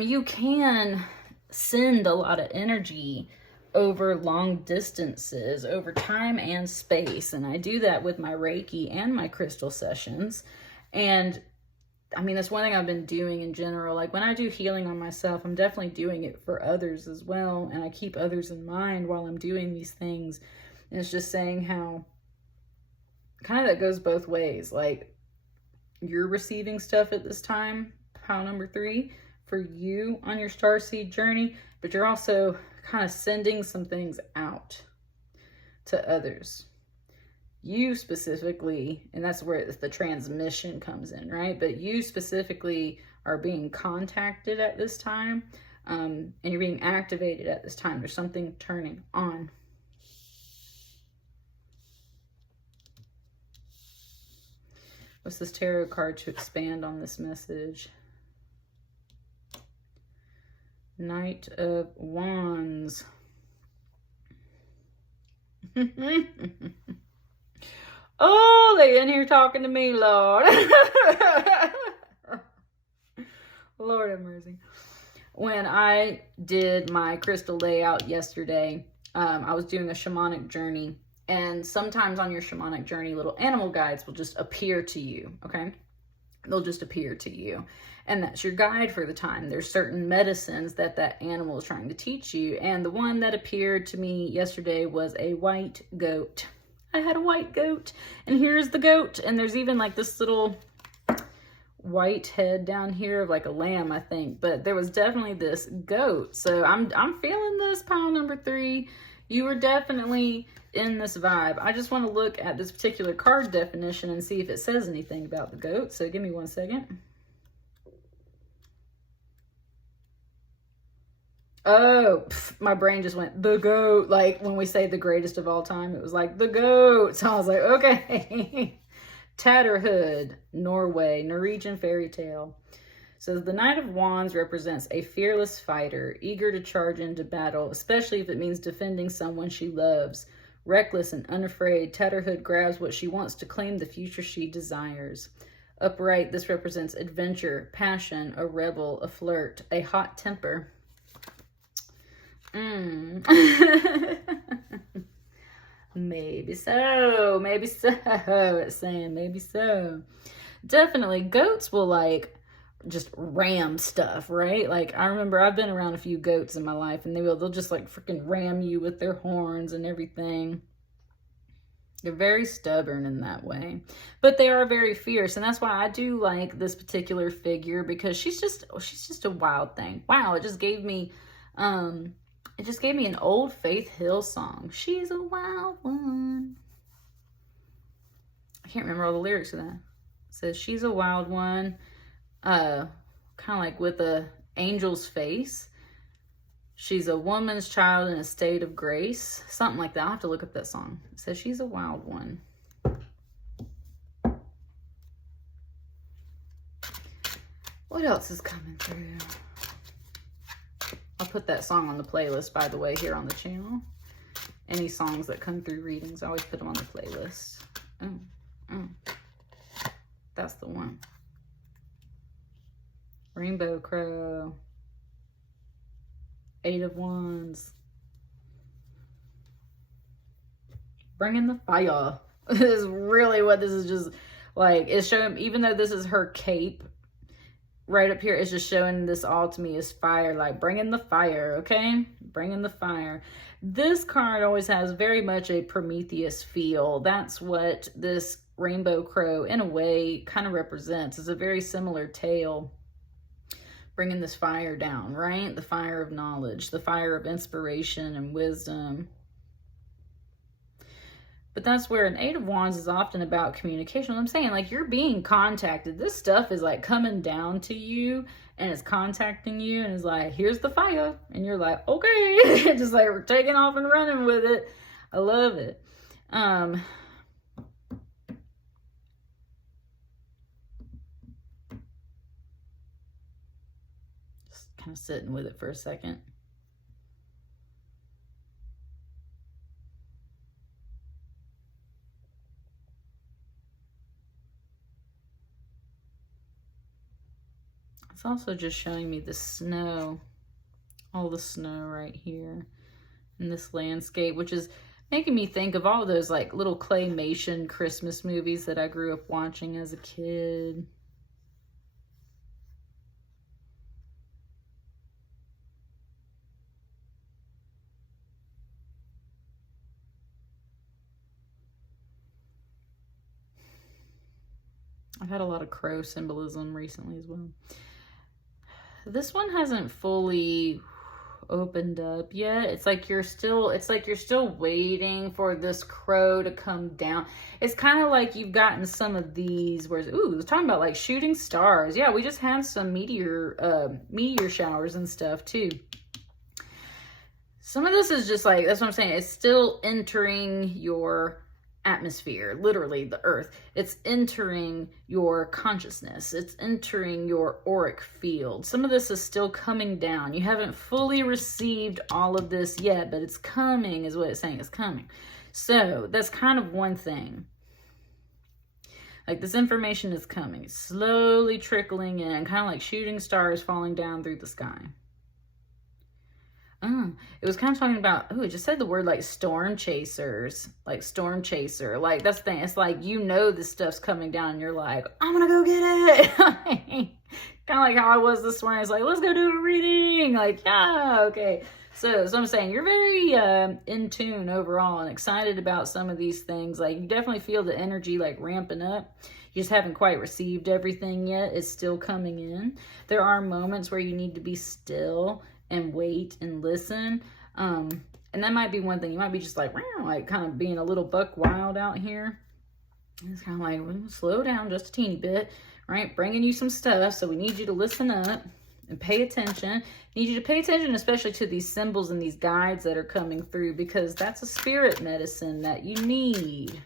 You can send a lot of energy over long distances, over time and space. And I do that with my Reiki and my crystal sessions. And I mean, that's one thing I've been doing in general. Like, when I do healing on myself, I'm definitely doing it for others as well. And I keep others in mind while I'm doing these things. And it's just saying how kind of that goes both ways. Like, you're receiving stuff at this time, pile number 3, for you on your starseed journey, but you're also kind of sending some things out to others. You specifically, and that's where the transmission comes in, right? But you specifically are being contacted at this time, and you're being activated at this time. There's something turning on. What's this tarot card to expand on this message? Knight of Wands. Oh, they in here talking to me, Lord. Lord have mercy. When I did my crystal layout yesterday, I was doing a shamanic journey. And sometimes on your shamanic journey, little animal guides will just appear to you, okay? They'll just appear to you. And that's your guide for the time. There's certain medicines that animal is trying to teach you. And the one that appeared to me yesterday was a white goat. I had a white goat. And here's the goat. And there's even like this little white head down here of like a lamb, I think. But there was definitely this goat. So I'm feeling this, pile number 3. You were definitely in this vibe. I just want to look at this particular card definition and see if it says anything about the goat. So give me one second. Oh, my brain just went, the goat. Like when we say the greatest of all time, it was like the goat. So I was like, okay. Tatterhood, Norway, Norwegian fairy tale. Says the Knight of Wands represents a fearless fighter, eager to charge into battle, especially if it means defending someone she loves. Reckless and unafraid, Tatterhood grabs what she wants to claim the future she desires. Upright, this represents adventure, passion, a rebel, a flirt, a hot temper. Maybe so. Maybe so. It's saying maybe so. Definitely, goats will like just ram stuff, right? Like I remember I've been around a few goats in my life, and they'll just like freaking ram you with their horns and everything. They're very stubborn in that way, but they are very fierce, and that's why I do like this particular figure, because she's just a wild thing. Wow, it just gave me an old Faith Hill song. She's a wild one. I can't remember all the lyrics of that. It says she's a wild one, kind of like with a angel's face. She's a woman's child in a state of grace. Something like that. I'll have to look up that song. It says she's a wild one. What else is coming through? I'll put that song on the playlist, by the way, here on the channel. Any songs that come through readings, I always put them on the playlist. That's the one. Rainbow Crow. 8 of Wands. Bringing the fire. This is really what this is just like. It's showing, even though this is her cape, right up here, it's just showing this all to me as fire. Like bringing the fire, okay? Bringing the fire. This card always has very much a Prometheus feel. That's what this Rainbow Crow, in a way, kind of represents. It's a very similar tale. Bringing this fire down, right? The fire of knowledge, the fire of inspiration and wisdom. But that's where an 8 of Wands is often about communication. I'm saying, like, you're being contacted. This stuff is like coming down to you, and it's contacting you, and it's like, here's the fire. And you're like, okay. Just like we're taking off and running with it. I love it. Kind of sitting with it for a second. It's also just showing me the snow, all the snow right here in this landscape, which is making me think of all those like little claymation Christmas movies that I grew up watching as a kid. I've had a lot of crow symbolism recently as well. This one hasn't fully opened up yet. It's like you're still waiting for this crow to come down. It's kind of like you've gotten some of these where, ooh, it's talking about like shooting stars. Yeah, we just had some meteor showers and stuff too. Some of this is just like, that's what I'm saying. It's still entering your atmosphere, literally the earth. It's entering your consciousness. It's entering your auric field. Some of this is still coming down. You haven't fully received all of this yet, but it's coming is what it's saying. It's coming. So that's kind of one thing. Like this information is coming, slowly trickling in, kind of like shooting stars falling down through the sky. It was kind of talking about, it just said the word like storm chasers, like storm chaser. Like that's the thing. It's like, you know, this stuff's coming down and you're like, I'm going to go get it. Kind of like how I was this morning. It's like, let's go do a reading. Like, yeah, okay. So I'm saying you're very in tune overall and excited about some of these things. Like you definitely feel the energy like ramping up. You just haven't quite received everything yet. It's still coming in. There are moments where you need to be still and wait and listen. And that might be one thing. You might be just like kind of being a little buck wild out here. It's kind of like, well, slow down just a teeny bit, right? Bringing you some stuff. So we need you to listen up. And pay attention. I need you to pay attention, especially to these symbols and these guides that are coming through, because that's a spirit medicine that you need.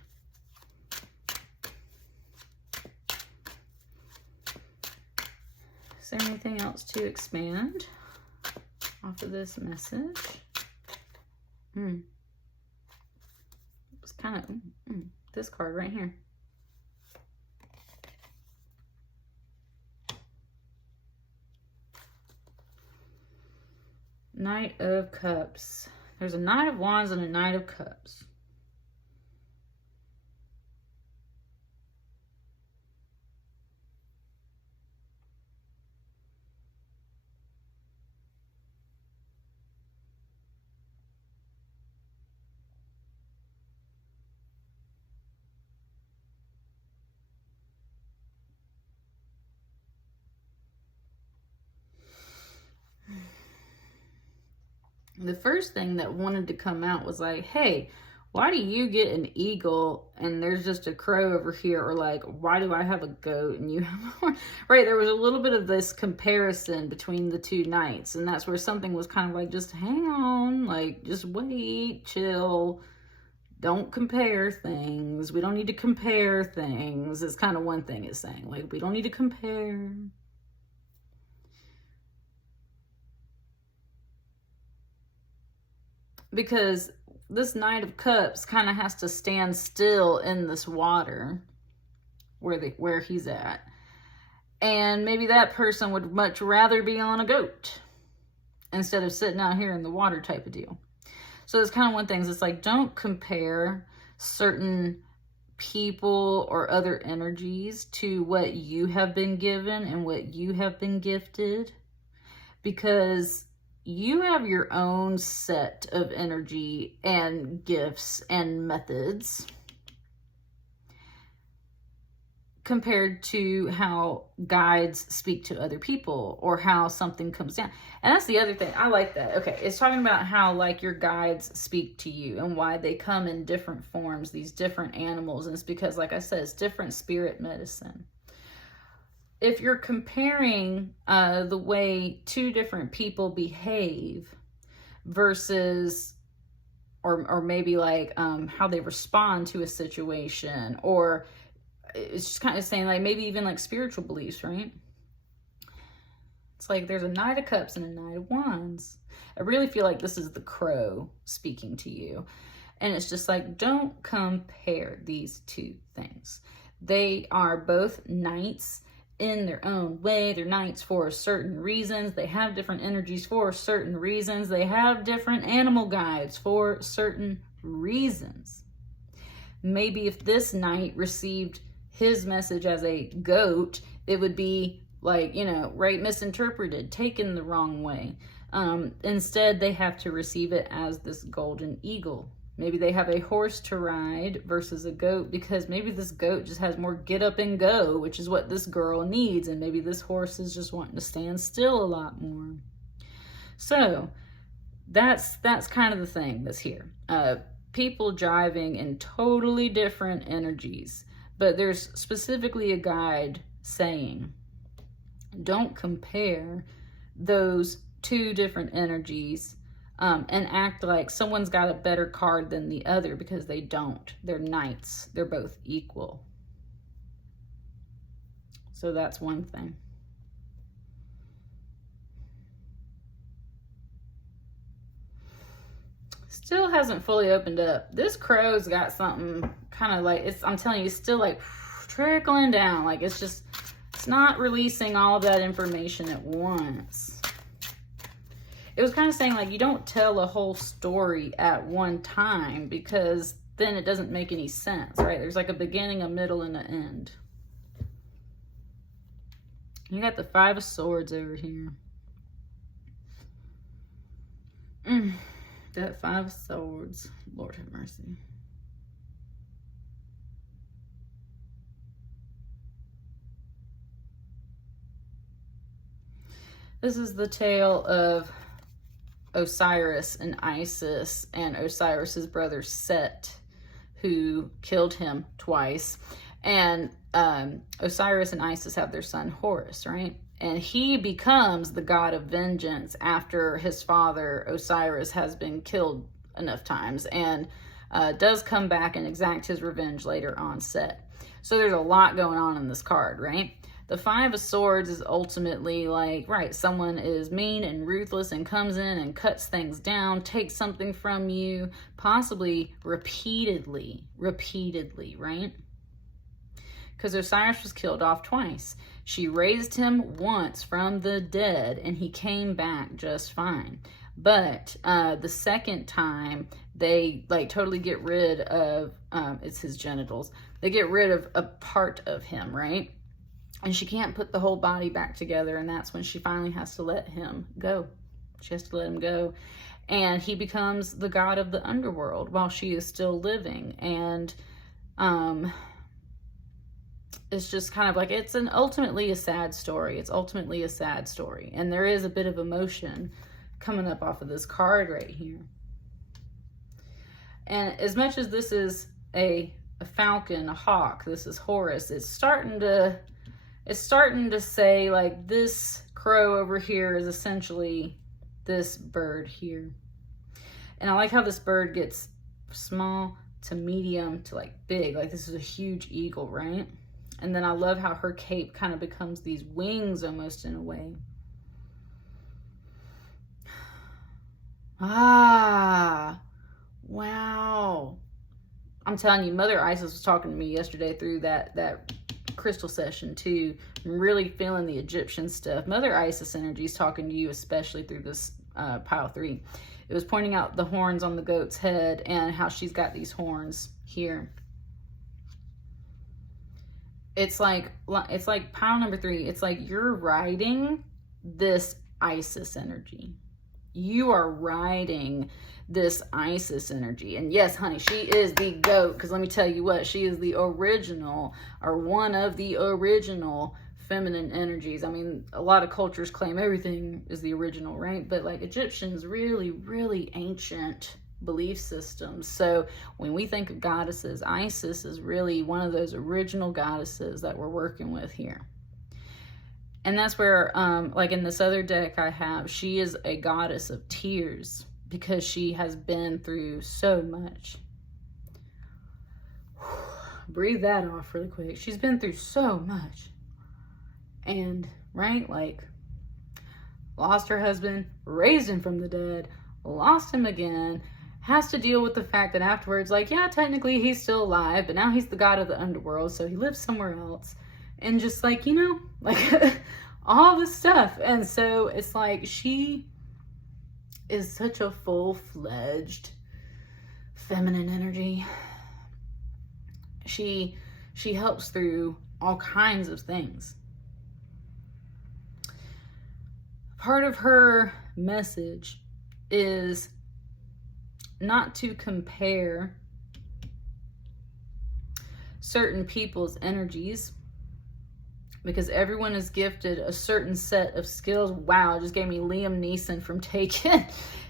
Is there anything else to expand off of this message? It's kind of this card right here. Knight of Cups. There's a Knight of Wands and a Knight of Cups. The first thing that wanted to come out was like, hey, why do you get an eagle and there's just a crow over here? Or like, why do I have a goat and you have a horse? Right, there was a little bit of this comparison between the two knights. And that's where something was kind of like, just hang on, like, just wait, chill. Don't compare things. We don't need to compare things. It's kind of one thing it's saying. Like, we don't need to compare. Because this Knight of Cups kind of has to stand still in this water where he's at. And maybe that person would much rather be on a goat instead of sitting out here in the water type of deal. So it's kind of one thing. It's like, don't compare certain people or other energies to what you have been given and what you have been gifted. Because you have your own set of energy and gifts and methods compared to how guides speak to other people or how something comes down. And that's the other thing. I like that. Okay, it's talking about how like your guides speak to you and why they come in different forms, these different animals. And it's because, like I said, it's different spirit medicine. If you're comparing the way two different people behave versus, or maybe like how they respond to a situation, or it's just kind of saying like maybe even like spiritual beliefs, right? It's like there's a Knight of Cups and a Knight of Wands. I really feel like this is the crow speaking to you. And it's just like, don't compare these two things. They are both knights in their own way. They're knights for certain reasons. They have different energies for certain reasons. They have different animal guides for certain reasons. Maybe if this knight received his message as a goat, it would be like, you know, right, misinterpreted, taken the wrong way. Instead, they have to receive it as this golden eagle. Maybe they have a horse to ride versus a goat because maybe this goat just has more get up and go, which is what this girl needs. And maybe this horse is just wanting to stand still a lot more. So that's kind of the thing that's here. People driving in totally different energies, but there's specifically a guide saying, don't compare those two different energies and act like someone's got a better card than the other, because they don't. They're knights. They're both equal. So that's one thing. Still hasn't fully opened up. This crow's got something kind of like, I'm telling you, it's still like trickling down. Like it's not releasing all of that information at once. It was kind of saying like, you don't tell a whole story at one time because then it doesn't make any sense, right? There's like a beginning, a middle, and an end. You got the Five of Swords over here. That Five of Swords. Lord have mercy. This is the tale of Osiris and Isis and Osiris's brother Set, who killed him twice. And Osiris and Isis have their son Horus, right? And he becomes the god of vengeance after his father Osiris has been killed enough times, and does come back and exact his revenge later on set. So there's a lot going on in this card, right? The Five of Swords is ultimately like, right, someone is mean and ruthless and comes in and cuts things down, takes something from you, possibly repeatedly, right? Because Osiris was killed off twice. She raised him once from the dead, and he came back just fine. But the second time, they like totally get rid of, it's his genitals. They get rid of a part of him, right? And she can't put the whole body back together, and that's when she finally has to let him go. She has to let him go. And he becomes the god of the underworld while she is still living. And it's just kind of like, it's ultimately a sad story. It's ultimately a sad story. And there is a bit of emotion coming up off of this card right here. And as much as this is a falcon, a hawk, this is Horus, it's starting to say like this crow over here is essentially this bird here. And I like how this bird gets small to medium to like big, like this is a huge eagle, right? And then I love how her cape kind of becomes these wings almost in a way. Ah, wow. I'm telling you, Mother Isis was talking to me yesterday through that crystal session too. I'm really feeling the Egyptian stuff. Mother Isis energy is talking to you, especially through this pile 3. It was pointing out the horns on the goat's head and how she's got these horns here. It's like pile number 3. It's like you're riding this Isis energy. You are riding this Isis energy. And yes, honey, she is the goat. Because let me tell you what, she is the original, or one of the original feminine energies. I mean, a lot of cultures claim everything is the original, right? But like Egyptians, really, really ancient belief systems. So when we think of goddesses, Isis is really one of those original goddesses that we're working with here. And that's where, like in this other deck I have, she is a goddess of tears because she has been through so much. Breathe that off really quick. She's been through so much. And, right, like, lost her husband, raised him from the dead, lost him again, has to deal with the fact that afterwards, like, yeah, technically he's still alive, but now he's the god of the underworld, so he lives somewhere else. And just like, you know, like all this stuff. And so it's like she is such a full-fledged feminine energy. She helps through all kinds of things. Part of her message is not to compare certain people's energies, because everyone is gifted a certain set of skills. Wow, it just gave me Liam Neeson from Taken.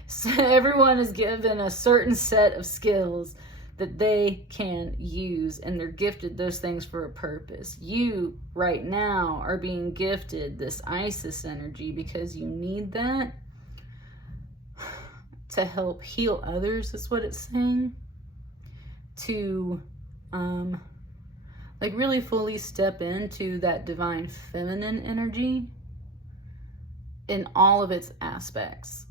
So everyone is given a certain set of skills that they can use, and they're gifted those things for a purpose. You, right now, are being gifted this Isis energy because you need that to help heal others, is what it's saying. To, like really fully step into that divine feminine energy in all of its aspects,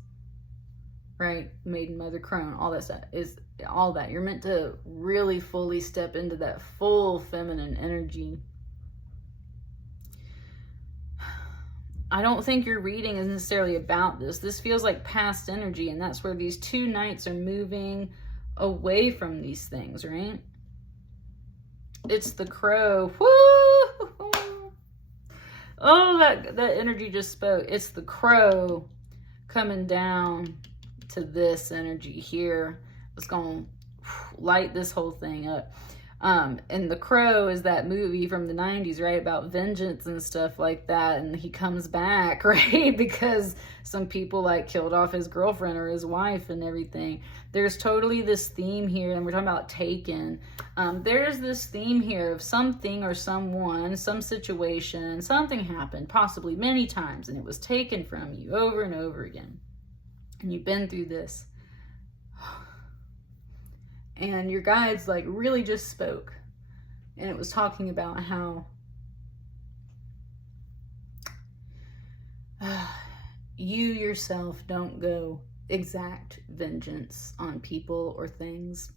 right? Maiden, mother, crone, all that stuff is all that. You're meant to really fully step into that full feminine energy. I don't think your reading is necessarily about this. This feels like past energy, and that's where these 2 knights are moving away from these things, right? It's the crow. Woo! Oh, that energy just spoke. It's the crow coming down to this energy here. It's going to light this whole thing up. And The Crow is that movie from the 90s, right? About vengeance and stuff like that. And he comes back, right? Because some people like killed off his girlfriend or his wife and everything. There's totally this theme here, and we're talking about Taken. There's this theme here of something or someone, some situation, something happened, possibly many times, and it was taken from you over and over again. And you've been through this. And your guides like really just spoke. And it was talking about how you yourself don't go exact vengeance on people or things.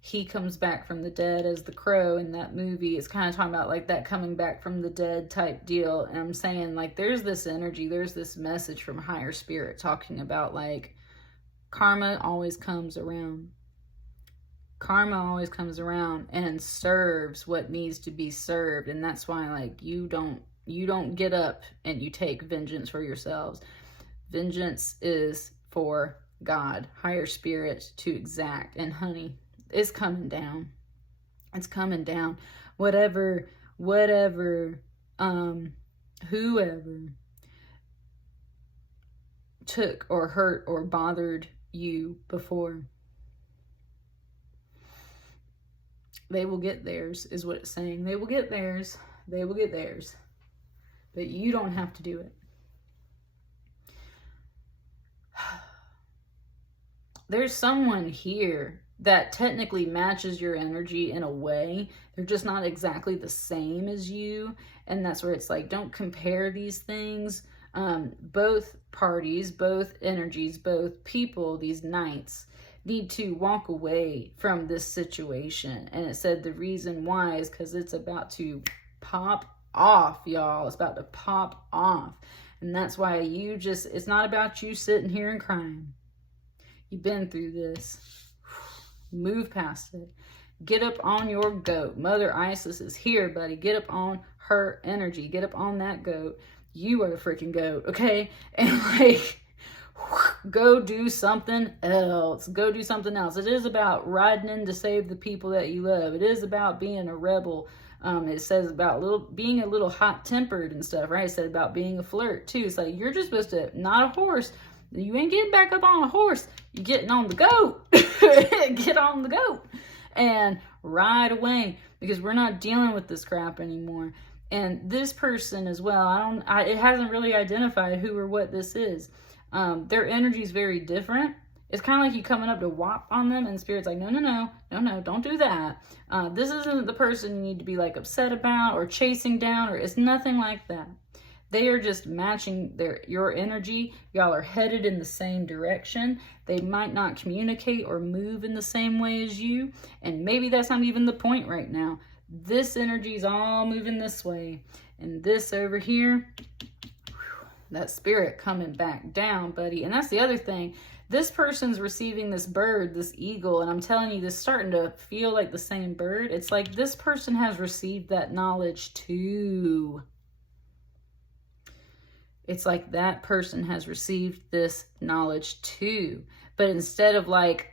He comes back from the dead as the Crow in that movie. It's kind of talking about like that coming back from the dead type deal. And I'm saying like there's this energy, there's this message from higher spirit talking about like karma always comes around. Karma always comes around and serves what needs to be served. And that's why like you don't get up and you take vengeance for yourselves. Vengeance is for God, higher spirit to exact. And honey, it's coming down. It's coming down. Whoever took or hurt or bothered you before, they will get theirs, is what it's saying. They will get theirs. They will get theirs. But you don't have to do it. There's someone here that technically matches your energy in a way. They're just not exactly the same as you. And that's where it's like, don't compare these things. Both parties, both energies, both people, these knights, need to walk away from this situation. And it said the reason why is because it's about to pop off, y'all. It's about to pop off. And that's why it's not about you sitting here and crying. You've been through this. Move past it. Get up on your goat. Mother Isis is here, buddy. Get up on her energy. Get up on that goat. You are the freaking goat, okay? And like, go do something else. Go do something else. It is about riding in to save the people that you love. It is about being a rebel. It says about being a little hot-tempered and stuff, right? It said about being a flirt, too. It's like, you're just supposed to, not a horse. You ain't getting back up on a horse. You're getting on the goat. Get on the goat. And ride away. Because we're not dealing with this crap anymore. And this person as well, it hasn't really identified who or what this is. Their energy is very different. It's kind of like you coming up to whop on them, and Spirit's like, no, don't do that. This isn't the person you need to be like upset about or chasing down, or it's nothing like that. They are just matching your energy. Y'all are headed in the same direction. They might not communicate or move in the same way as you, and maybe that's not even the point right now. This energy is all moving this way, and this over here, that spirit coming back down, buddy. And that's the other thing. This person's receiving this bird, this eagle, and I'm telling you, this is starting to feel like the same bird. It's like this person has received that knowledge too. It's like that person has received this knowledge too. But instead of like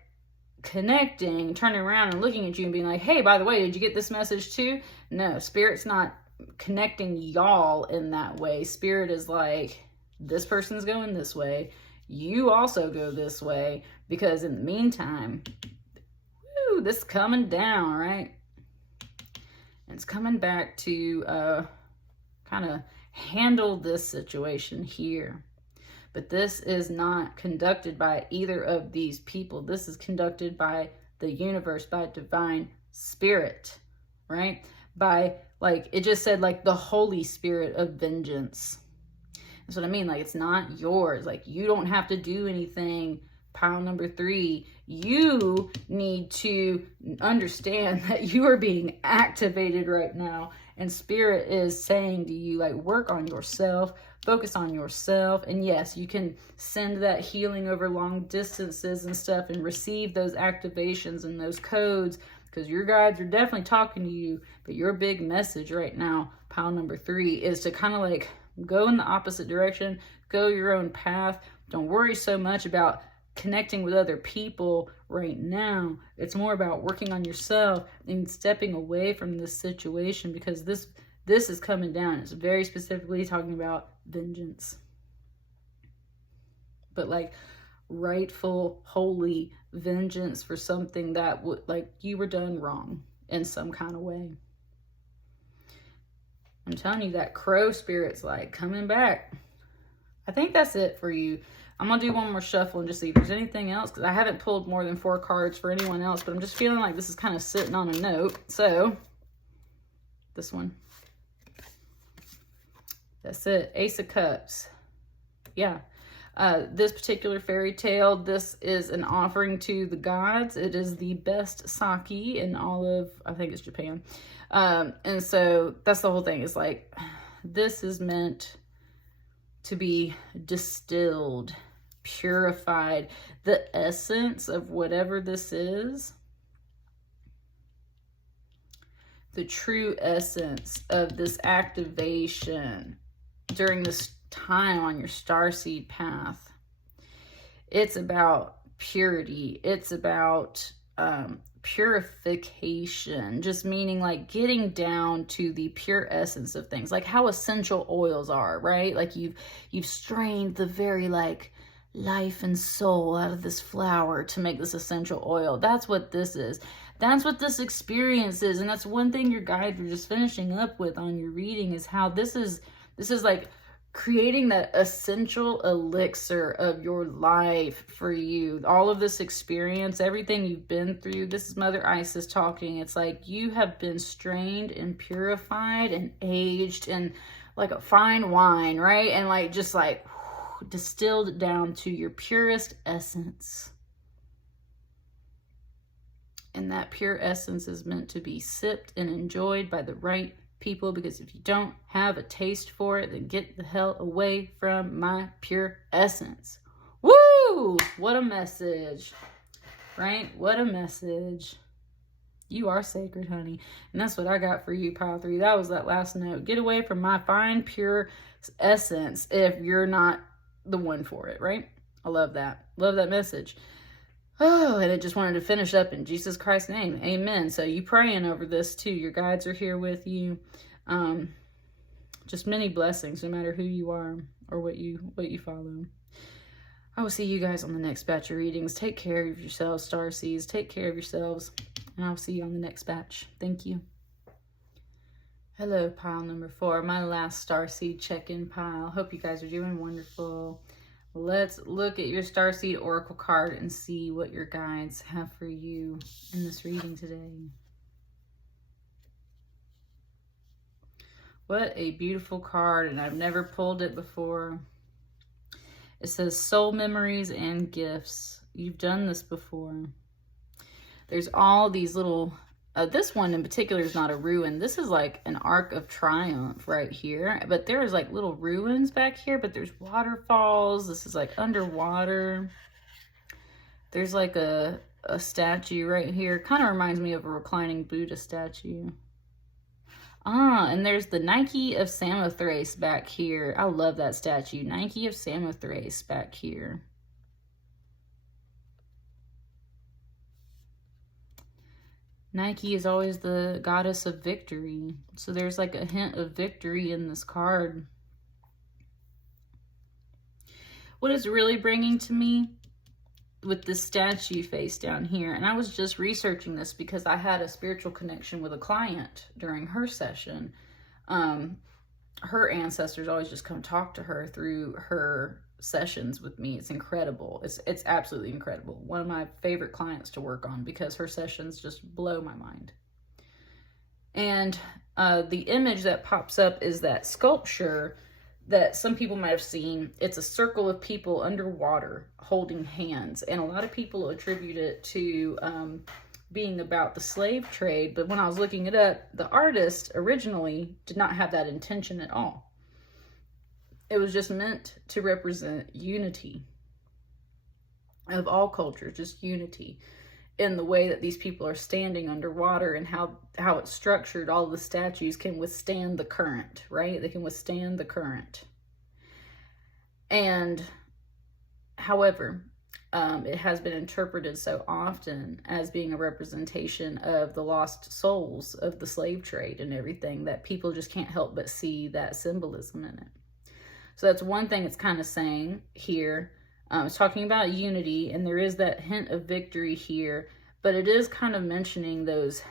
connecting, turning around and looking at you and being like, hey, by the way, did you get this message too? No, Spirit's not connecting y'all in that way. Spirit is like, this person's going this way. You also go this way, because in the meantime, this is coming down, right? And it's coming back to kind of handle this situation here. But this is not conducted by either of these people. This is conducted by the universe, by divine spirit, right? By, like, it just said, like, the Holy Spirit of vengeance. That's what I mean. Like, it's not yours. Like, you don't have to do anything. Pile number 3. You need to understand that you are being activated right now. And Spirit is saying to you, like, work on yourself. Focus on yourself. And yes, you can send that healing over long distances and stuff and receive those activations and those codes, because your guides are definitely talking to you. But your big message right now, pile number 3, is to kind of like go in the opposite direction, go your own path. Don't worry so much about connecting with other people right now. It's more about working on yourself and stepping away from this situation, because this is coming down. It's very specifically talking about vengeance. But like rightful, holy vengeance for something that would, like, you were done wrong in some kind of way. I'm telling you, that crow spirit's like coming back. I think that's it for you. I'm going to do one more shuffle and just see if there's anything else, because I haven't pulled more than 4 cards for anyone else, but I'm just feeling like this is kind of sitting on a note. So, this one. That's it. Ace of Cups. Yeah. This particular fairy tale, this is an offering to the gods. It is the best sake in all of, I think it's Japan. And so that's the whole thing. It's like, this is meant to be distilled, purified. The essence of whatever this is, the true essence of this activation during this time on your starseed path, it's about purity. It's about purification, just meaning like getting down to the pure essence of things, like how essential oils are, right? Like you've strained the very like life and soul out of this flower to make this essential oil. That's what this is. That's what this experience is. And that's one thing your guides are just finishing up with on your reading, is how this is like creating that essential elixir of your life for you. All of this experience, everything you've been through, this is Mother Isis talking. It's like you have been strained and purified and aged in like a fine wine, right? And like just like distilled down to your purest essence. And that pure essence is meant to be sipped and enjoyed by the right people, because if you don't have a taste for it, then get the hell away from my pure essence. Woo! What a message, right? What a message. You are sacred, honey. And that's what I got for you, pile 3. That was that last note. Get away from my fine, pure essence if you're not the one for it, right? I love that. Love that message. Oh, and I just wanted to finish up in Jesus Christ's name. Amen. So you praying over this too. Your guides are here with you. Just many blessings, no matter who you are or what you follow. I will see you guys on the next batch of readings. Take care of yourselves, Starseeds. Take care of yourselves. And I'll see you on the next batch. Thank you. Hello, pile number 4. My last Starseed check-in pile. Hope you guys are doing wonderful. Let's look at your Starseed Oracle card and see what your guides have for you in this reading today. What a beautiful card, and I've never pulled it before. It says soul memories and gifts. You've done this before. There's all these little, this one in particular is not a ruin. This is like an arc of triumph right here. But there's like little ruins back here, but there's waterfalls. This is like underwater. There's like a statue right here. Kind of reminds me of a reclining Buddha statue. And there's the Nike of Samothrace back here. I love that statue. Nike of Samothrace back here. Nike is always the goddess of victory. So there's like a hint of victory in this card. What it's really bringing to me with this statue face down here, and I was just researching this because I had a spiritual connection with a client during her session. Her ancestors always just come talk to her through her sessions with me. It's incredible. It's absolutely incredible. One of my favorite clients to work on because her sessions just blow my mind. And the image that pops up is that sculpture that some people might have seen. It's a circle of people underwater holding hands, and a lot of people attribute it to being about the slave trade. But when I was looking it up, the artist originally did not have that intention at all. It was just meant to represent unity of all cultures, just unity in the way that these people are standing underwater, and how it's structured. All the statues can withstand the current, right? They can withstand the current. And however, it has been interpreted so often as being a representation of the lost souls of the slave trade and everything, that people just can't help but see that symbolism in it. So that's one thing it's kind of saying here. It's talking about unity, and there is that hint of victory here, but it is kind of mentioning those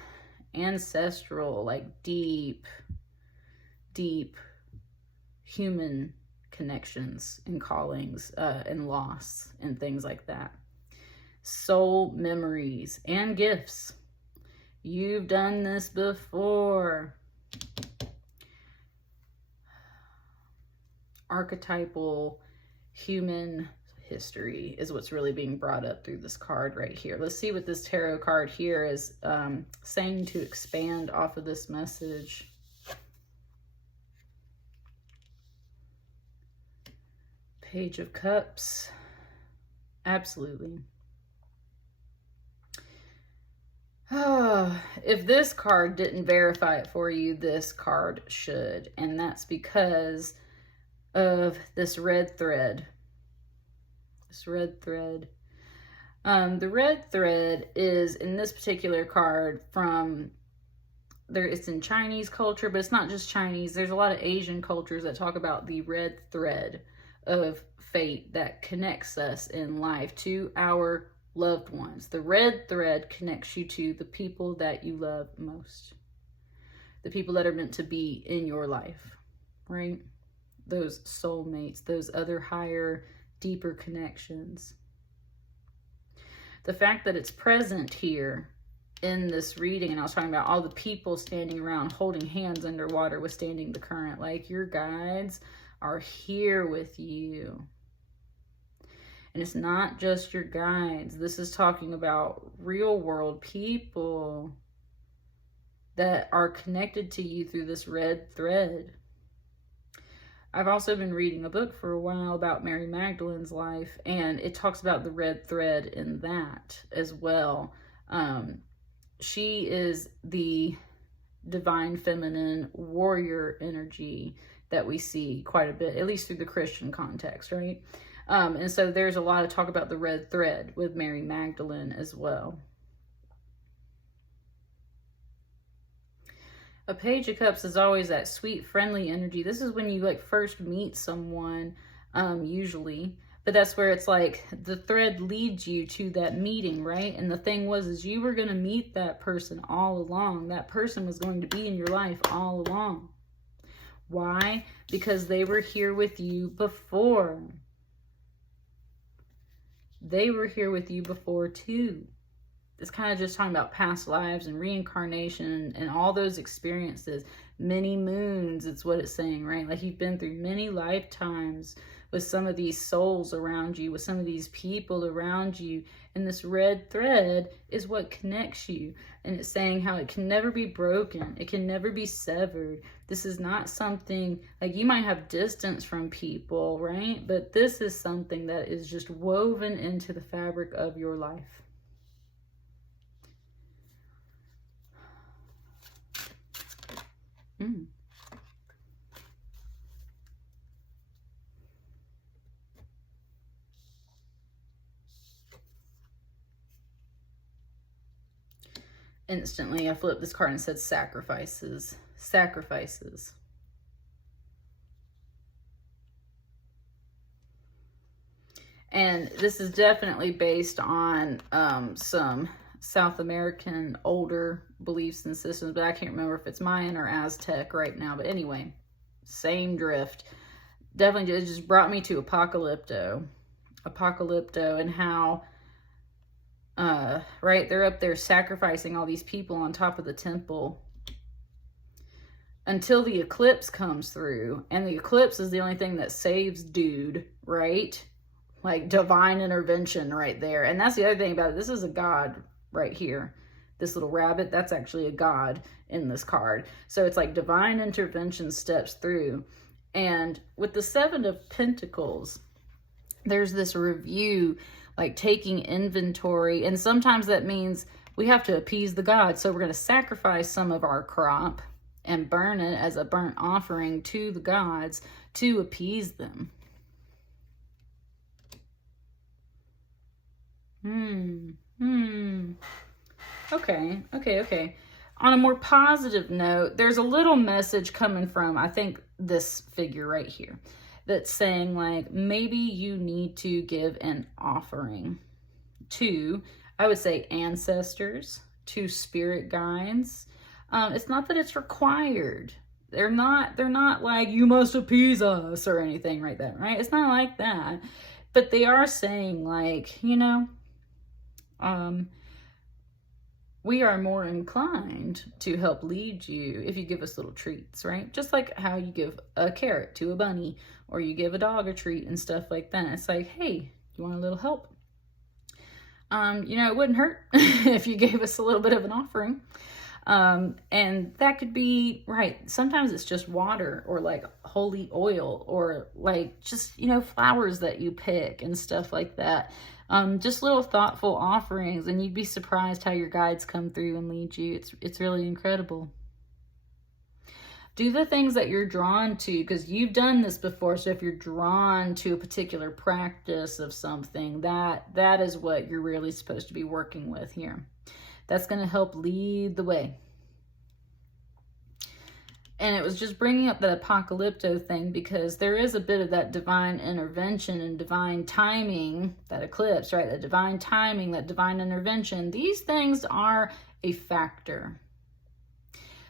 ancestral, like deep human connections and callings and loss and things like that. Soul memories and gifts. You've done this before. Archetypal human history is what's really being brought up through this card right here. Let's see what this tarot card here is saying to expand off of this message. Page of Cups. Absolutely. If this card didn't verify it for you, this card should. And that's because of this red thread. This red thread. The red thread is, in this particular card, from there. It's in Chinese culture, but it's not just Chinese. There's a lot of Asian cultures that talk about the red thread of fate that connects us in life to our loved ones. The red thread connects you to the people that you love most, the people that are meant to be in your life, right? Those soulmates, those other higher, deeper connections. The fact that it's present here in this reading, and I was talking about all the people standing around holding hands underwater, withstanding the current, like your guides are here with you. And it's not just your guides. This is talking about real world people that are connected to you through this red thread. I've also been reading a book for a while about Mary Magdalene's life, and it talks about the red thread in that as well. She is the divine feminine warrior energy that we see quite a bit, at least through the Christian context, right? And so there's a lot of talk about the red thread with Mary Magdalene as well. A Page of Cups is always that sweet, friendly energy. This is when you like first meet someone, usually. But that's where it's like the thread leads you to that meeting, right? And the thing is you were going to meet that person all along. That person was going to be in your life all along. Why? Because they were here with you before. They were here with you before too. It's kind of just talking about past lives and reincarnation and all those experiences. Many moons, it's what it's saying, right? Like you've been through many lifetimes with some of these souls around you, with some of these people around you. And this red thread is what connects you. And it's saying how it can never be broken. It can never be severed. This is not something, like you might have distance from people, right? But this is something that is just woven into the fabric of your life. Instantly, I flipped this card and said sacrifices. Sacrifices. And this is definitely based on some South American older beliefs and systems, but I can't remember if it's Mayan or Aztec right now. But anyway, same drift. Definitely, it just brought me to Apocalypto. Apocalypto and how... right, they're up there sacrificing all these people on top of the temple until the eclipse comes through, and the eclipse is the only thing that saves dude, right? Like divine intervention right there. And that's the other thing about it. This is a god right here. This little rabbit, that's actually a god in this card. So it's like divine intervention steps through. And with the Seven of Pentacles, there's this review, like taking inventory. And sometimes that means we have to appease the gods. So we're going to sacrifice some of our crop and burn it as a burnt offering to the gods to appease them. Okay. On a more positive note, there's a little message coming from, I think, this figure right here that's saying, like, maybe you need to give an offering to, I would say, ancestors, to spirit guides. It's not that it's required. They're not like, you must appease us or anything like that, right? It's not like that. But they are saying, like, we are more inclined to help lead you if you give us little treats, right? Just like how you give a carrot to a bunny, or you give a dog a treat and stuff like that. It's like, hey, you want a little help? It wouldn't hurt if you gave us a little bit of an offering. And that could be, right, sometimes it's just water, or like holy oil, or like just, flowers that you pick and stuff like that. Just little thoughtful offerings, and you'd be surprised how your guides come through and lead you. It's really incredible. Do the things that you're drawn to, because you've done this before. So if you're drawn to a particular practice of something, that is what you're really supposed to be working with here. That's going to help lead the way. And it was just bringing up that apocalypto thing, because there is a bit of that divine intervention and divine timing, that eclipse, right? That divine timing, that divine intervention. These things are a factor.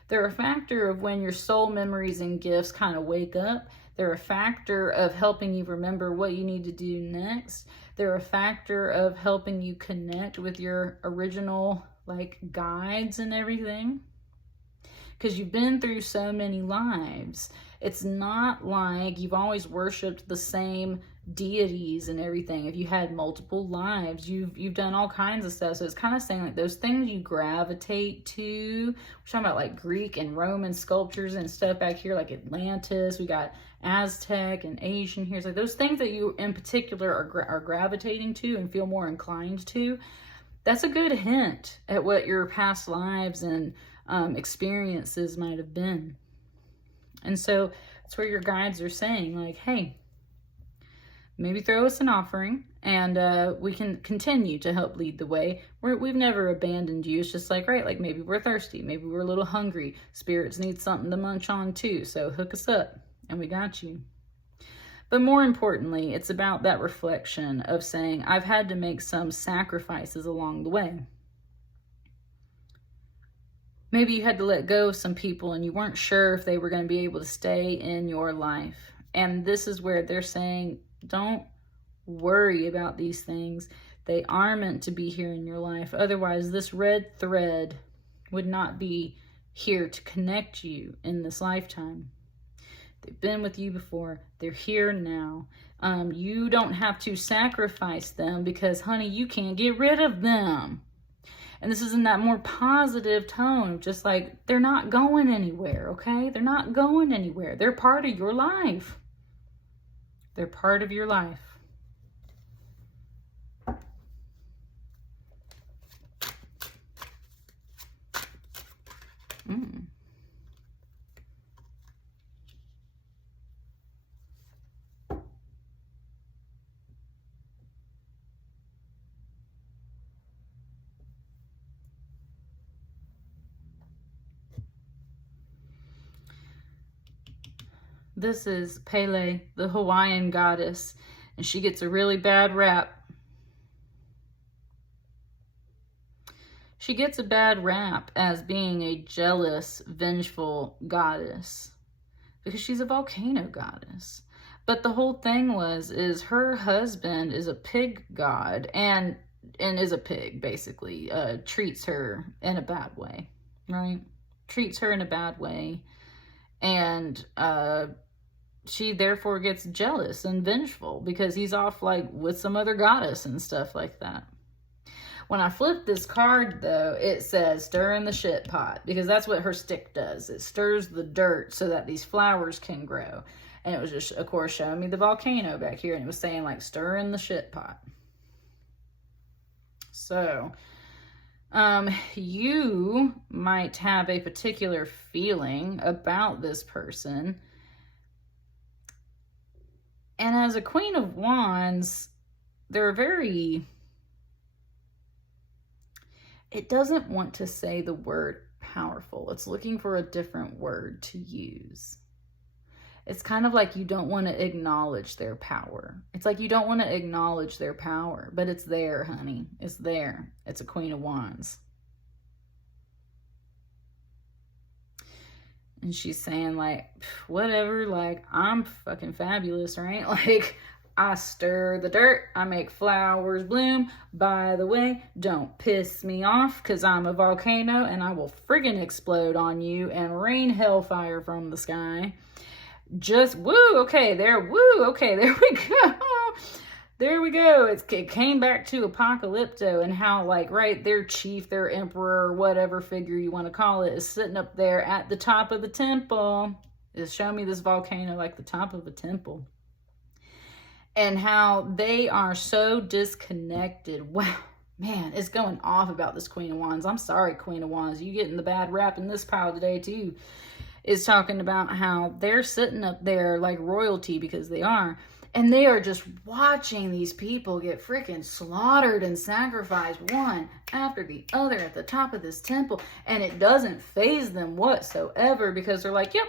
They're a factor of when your soul memories and gifts kind of wake up. They're a factor of helping you remember what you need to do next. They're a factor of helping you connect with your original, like, guides and everything. Because you've been through so many lives. It's not like you've always worshipped the same deities and everything. If you had multiple lives, you've done all kinds of stuff. So it's kind of saying, like, those things you gravitate to. We're talking about like Greek and Roman sculptures and stuff back here, like Atlantis. We got Aztec and Asian here. So those things that you in particular are gravitating to and feel more inclined to, that's a good hint at what your past lives and experiences might have been. And so that's where your guides are saying, like, hey, maybe throw us an offering, and we can continue to help lead the way. We've never abandoned you. It's just like, right, like maybe we're thirsty, maybe we're a little hungry. Spirits need something to munch on too, so hook us up and we got you. But more importantly, it's about that reflection of saying, I've had to make some sacrifices along the way. Maybe you had to let go of some people and you weren't sure if they were going to be able to stay in your life. And this is where they're saying, don't worry about these things. They are meant to be here in your life. Otherwise, this red thread would not be here to connect you in this lifetime. They've been with you before. They're here now. You don't have to sacrifice them because, honey, you can't get rid of them. And this is in that more positive tone, just like, they're not going anywhere, okay? They're not going anywhere. They're part of your life. They're part of your life. This is Pele, the Hawaiian goddess, and she gets a really bad rap. She gets a bad rap as being a jealous, vengeful goddess because she's a volcano goddess. But the whole thing is her husband is a pig god and is a pig, basically. Treats her in a bad way, right? Treats her in a bad way. And she therefore gets jealous and vengeful because he's off like with some other goddess and stuff like that. When I flip this card, though, it says stir in the shit pot, because that's what her stick does. It stirs the dirt so that these flowers can grow. And it was just, of course, showing me the volcano back here, and it was saying, like, stir in the shit pot. So, you might have a particular feeling about this person. And as a Queen of Wands, they're very it doesn't want to say the word powerful. It's looking for a different word to use. It's kind of like you don't want to acknowledge their power. It's like you don't want to acknowledge their power, but it's there, honey. It's there. It's a Queen of Wands. And she's saying, like, whatever, like, I'm fucking fabulous, right? Like, I stir the dirt, I make flowers bloom. By the way, don't piss me off, because I'm a volcano and I will friggin' explode on you and rain hellfire from the sky. Just, woo, okay, there we go. There we go. It came back to Apocalypto and how, like, right, their chief, their emperor, whatever figure you want to call it, is sitting up there at the top of the temple. Is show me this volcano like the top of a temple. And how they are so disconnected. Wow, man, it's going off about this Queen of Wands. I'm sorry, Queen of Wands. You getting the bad rap in this pile today, too. Is talking about how they're sitting up there like royalty, because they are. And they are just watching these people get freaking slaughtered and sacrificed one after the other at the top of this temple. And it doesn't faze them whatsoever, because they're like, yep,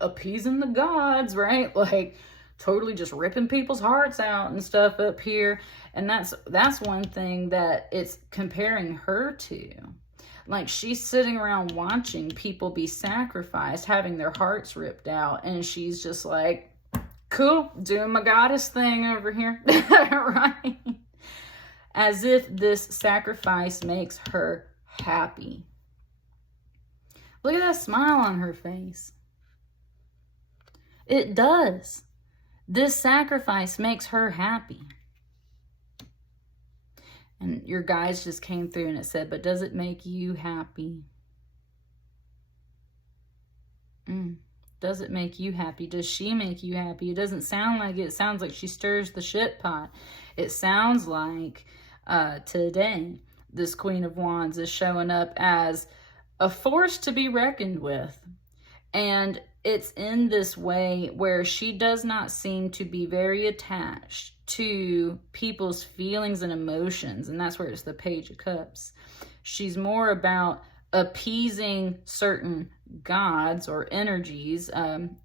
appeasing the gods, right? Like, totally just ripping people's hearts out and stuff up here. And that's one thing that it's comparing her to. Like, she's sitting around watching people be sacrificed, having their hearts ripped out. And she's just like, cool, doing my goddess thing over here, right? As if this sacrifice makes her happy. Look at that smile on her face. It does. This sacrifice makes her happy. And your guys just came through and it said, but does it make you happy? Does it make you happy? Does she make you happy? It doesn't sound like it. It sounds like she stirs the shit pot. It sounds like today, this Queen of Wands is showing up as a force to be reckoned with. And it's in this way where she does not seem to be very attached to people's feelings and emotions. And that's where it's the Page of Cups. She's more about appeasing certain gods or energies,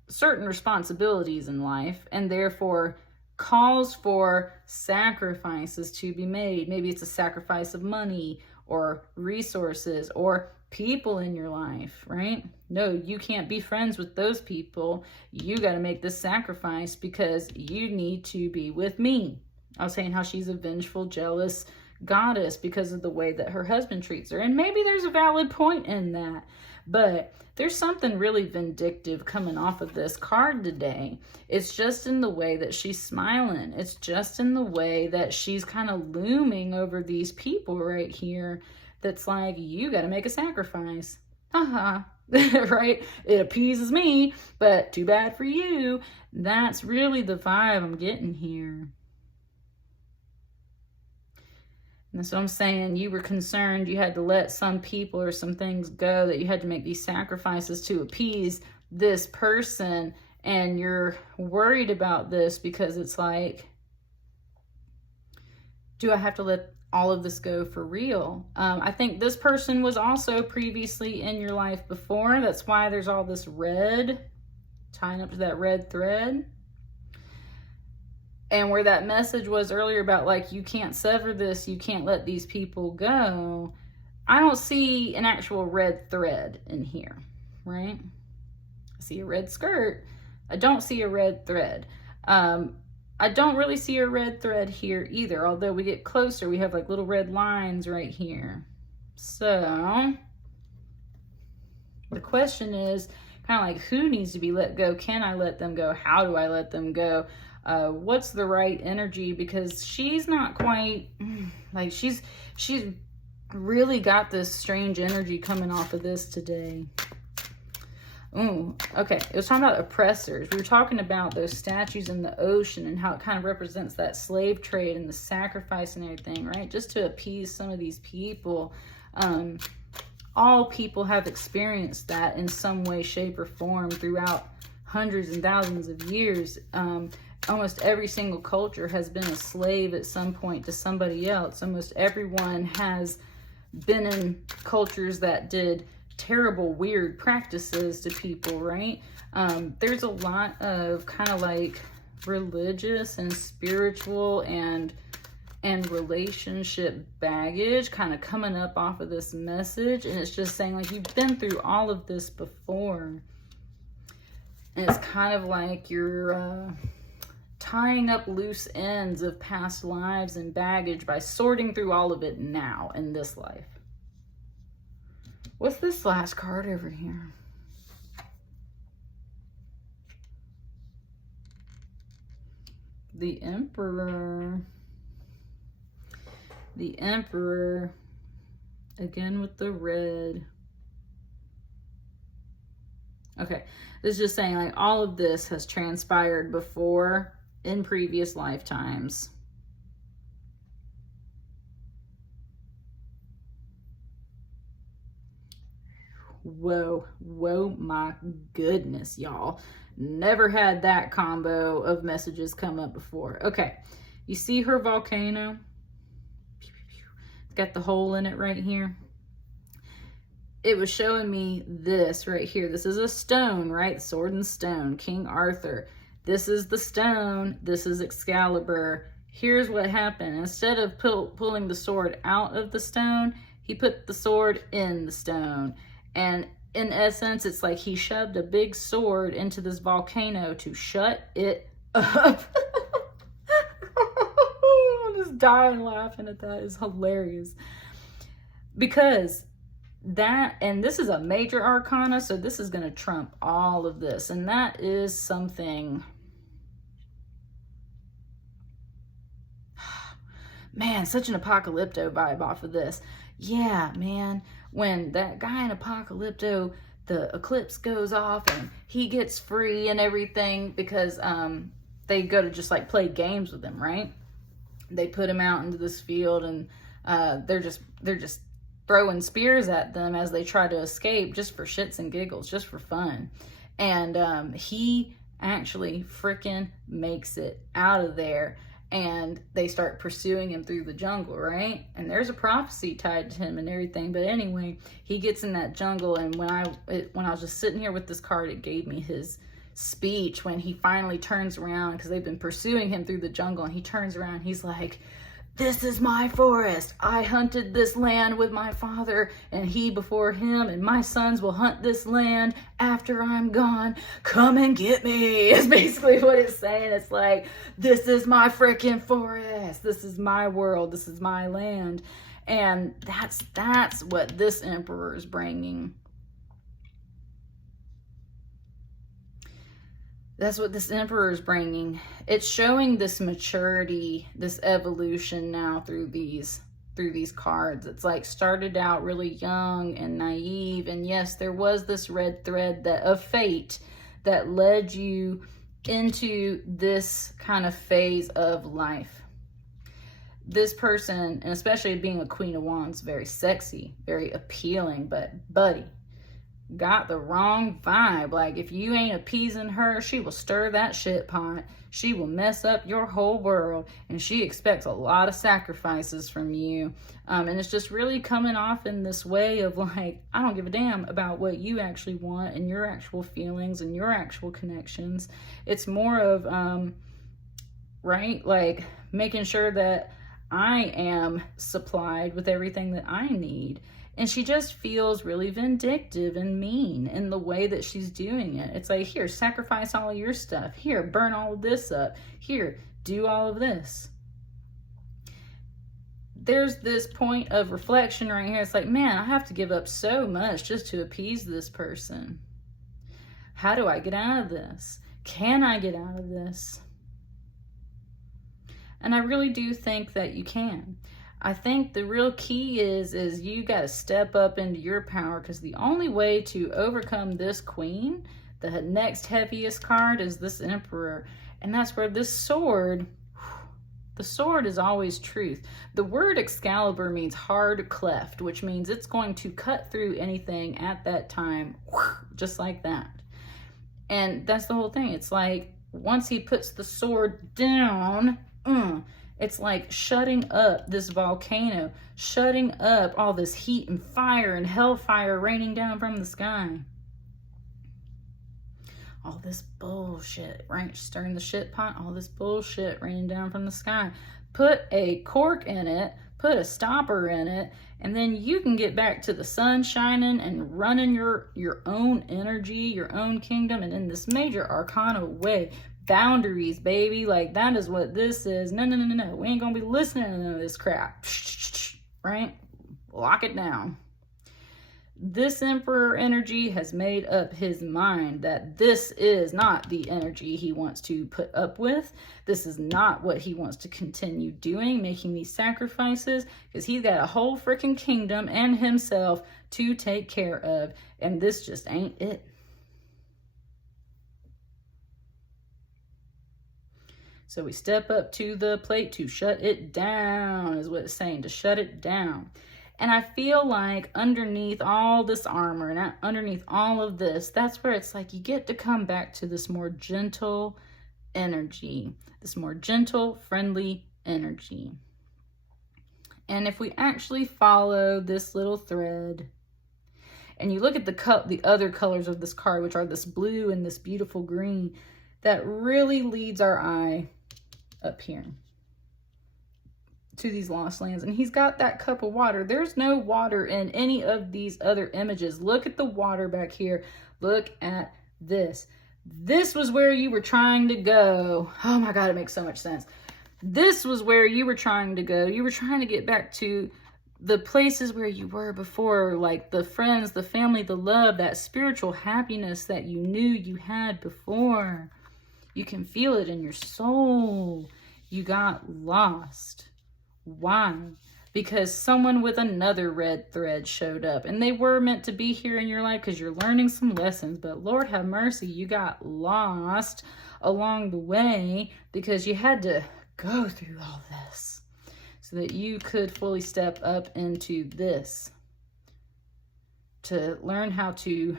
certain responsibilities in life, and therefore calls for sacrifices to be made. Maybe it's a sacrifice of money or resources or people in your life, right? No, you can't be friends with those people. You got to make this sacrifice because you need to be with me. I was saying how she's a vengeful, jealous goddess because of the way that her husband treats her. And maybe there's a valid point in that. But there's something really vindictive coming off of this card today. It's just in the way that she's smiling. It's just in the way that she's kind of looming over these people right here. That's like, you got to make a sacrifice. Haha. Right? It appeases me, but too bad for you. That's really the vibe I'm getting here. And that's what I'm saying. You were concerned you had to let some people or some things go, that you had to make these sacrifices to appease this person. And you're worried about this because it's like, do I have to let all of this go for real? I think this person was also previously in your life before. That's why there's all this red tying up to that red thread. And where that message was earlier about, like, you can't sever this, you can't let these people go, I don't see an actual red thread in here, right? I see a red skirt. I don't see a red thread. I don't really see a red thread here either, although we get closer, we have like little red lines right here. So the question is kind of like, who needs to be let go? Can I let them go? How do I let them go? What's the right energy? Because she's not quite, like, she's really got this strange energy coming off of this today. Ooh, okay. It was talking about oppressors. We were talking about those statues in the ocean and how it kind of represents that slave trade and the sacrifice and everything, right? Just to appease some of these people. All people have experienced that in some way, shape, or form throughout hundreds and thousands of years. Almost every single culture has been a slave at some point to somebody else. Almost everyone has been in cultures that did terrible, weird practices to people, right? There's a lot of kind of like religious and spiritual and relationship baggage kind of coming up off of this message. And it's just saying, like, you've been through all of this before. And it's kind of like you're tying up loose ends of past lives and baggage by sorting through all of it now in this life. What's this last card over here? The Emperor. The Emperor. Again with the red. Okay. This is just saying, like, all of this has transpired before in previous lifetimes. Whoa, my goodness, y'all. Never had that combo of messages come up before. Okay, you see her volcano? It's got the hole in it right here. It was showing me this right here. This is a stone, right? Sword and stone, King Arthur. This is the stone. This is Excalibur. Here's what happened. Instead of pulling the sword out of the stone, he put the sword in the stone. And in essence, it's like he shoved a big sword into this volcano to shut it up. I'm just dying laughing at that. It's hilarious. Because that, and this is a major arcana, so this is going to trump all of this. And that is something... Man, such an Apocalypto vibe off of this. Yeah, man. When that guy in Apocalypto, the eclipse goes off and he gets free and everything because they go to just like play games with him, right? They put him out into this field and they're just throwing spears at them as they try to escape just for shits and giggles, just for fun. And he actually freaking makes it out of there. And they start pursuing him through the jungle, right? And there's a prophecy tied to him and everything. But anyway, he gets in that jungle. And when I was just sitting here with this card, it gave me his speech when he finally turns around, because they've been pursuing him through the jungle. And he turns around. He's like, "This is my forest. I hunted this land with my father, and he before him, and my sons will hunt this land after I'm gone. Come and get me," is basically what it's saying. It's like, this is my freaking forest. This is my world. This is my land. And that's what this Emperor is bringing. That's what this Emperor is bringing. It's showing this maturity, this evolution now through these cards. It's like started out really young and naive. And yes, there was this red thread of fate that led you into this kind of phase of life. This person, and especially being a Queen of Wands, very sexy, very appealing, but buddy, got the wrong vibe. Like, if you ain't appeasing her, she will stir that shit pot. She will mess up your whole world, and she expects a lot of sacrifices from you. And it's just really coming off in this way of like, I don't give a damn about what you actually want and your actual feelings and your actual connections. It's more of, right, like making sure that I am supplied with everything that I need. And she just feels really vindictive and mean in the way that she's doing it. It's like, here, sacrifice all of your stuff. Here, burn all of this up. Here, do all of this. There's this point of reflection right here. It's like, man, I have to give up so much just to appease this person. How do I get out of this? Can I get out of this? And I really do think that you can. I think the real key is you got to step up into your power, because the only way to overcome this queen, the next heaviest card, is this Emperor. And that's where this sword, the sword is always truth. The word Excalibur means hard cleft, which means it's going to cut through anything at that time, just like that. And that's the whole thing. It's like, once he puts the sword down, It's like shutting up this volcano, shutting up all this heat and fire and hellfire raining down from the sky. All this bullshit, right? Stirring the shit pot, all this bullshit raining down from the sky. Put a cork in it, put a stopper in it, and then you can get back to the sun shining and running your own energy, your own kingdom, and in this major arcana way. Boundaries, baby. Like, that is what this is. No. We ain't gonna be listening to none of this crap. Right? Lock it down. This Emperor energy has made up his mind that this is not the energy he wants to put up with. This is not what he wants to continue doing, making these sacrifices, because he's got a whole freaking kingdom and himself to take care of, and this just ain't it. So we step up to the plate to shut it down, is what it's saying, to shut it down. And I feel like underneath all this armor and underneath all of this, that's where it's like you get to come back to this more gentle energy, this more gentle, friendly energy. And if we actually follow this little thread, and you look at the other colors of this card, which are this blue and this beautiful green, that really leads our eye up here to these lost lands. And he's got that cup of water. There's no water in any of these other images. Look at the water back here. Look at this. This was where you were trying to go. Oh my God, it makes so much sense. This was where you were trying to go. You were trying to get back to the places where you were before, like the friends, the family, the love, that spiritual happiness that you knew you had before. You can feel it in your soul. You got lost. Why? Because someone with another red thread showed up, and they were meant to be here in your life because you're learning some lessons, but Lord have mercy, you got lost along the way because you had to go through all this so that you could fully step up into this, to learn how to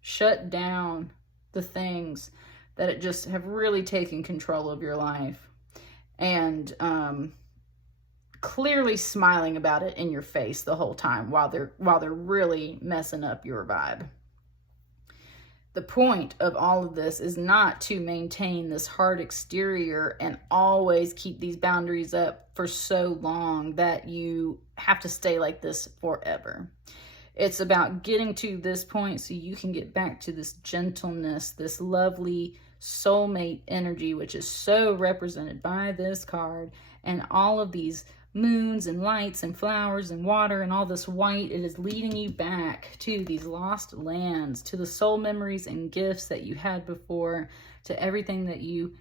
shut down the things that it just have really taken control of your life, and clearly smiling about it in your face the whole time while they're really messing up your vibe. The point of all of this is not to maintain this hard exterior and always keep these boundaries up for so long that you have to stay like this forever. It's about getting to this point so you can get back to this gentleness, this lovely soulmate energy, which is so represented by this card, and all of these moons and lights and flowers and water and all this white. It is leading you back to these lost lands, to the soul memories and gifts that you had before, to everything that you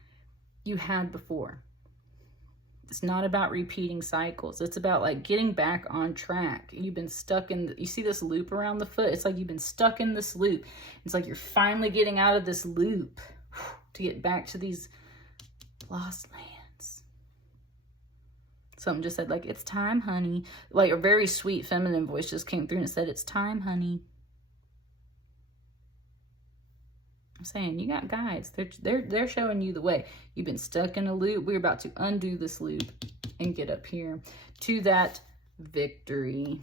had before. It's not about repeating cycles. It's about like getting back on track. You've been stuck in, you see this loop around the foot? It's like you've been stuck in this loop. It's like you're finally getting out of this loop to get back to these lost lands. Something just said, like, it's time, honey. Like a very sweet feminine voice just came through and said, it's time, honey. I'm saying, you got guides. They're showing you the way. You've been stuck in a loop. We're about to undo this loop and get up here to that victory.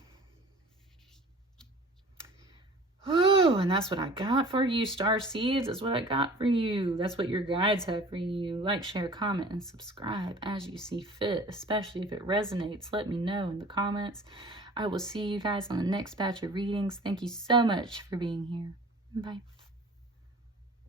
Oh, and that's what I got for you, Starseeds. That's what I got for you. That's what your guides have for you. Like, share, comment, and subscribe as you see fit, especially if it resonates. Let me know in the comments. I will see you guys on the next batch of readings. Thank you so much for being here. Bye.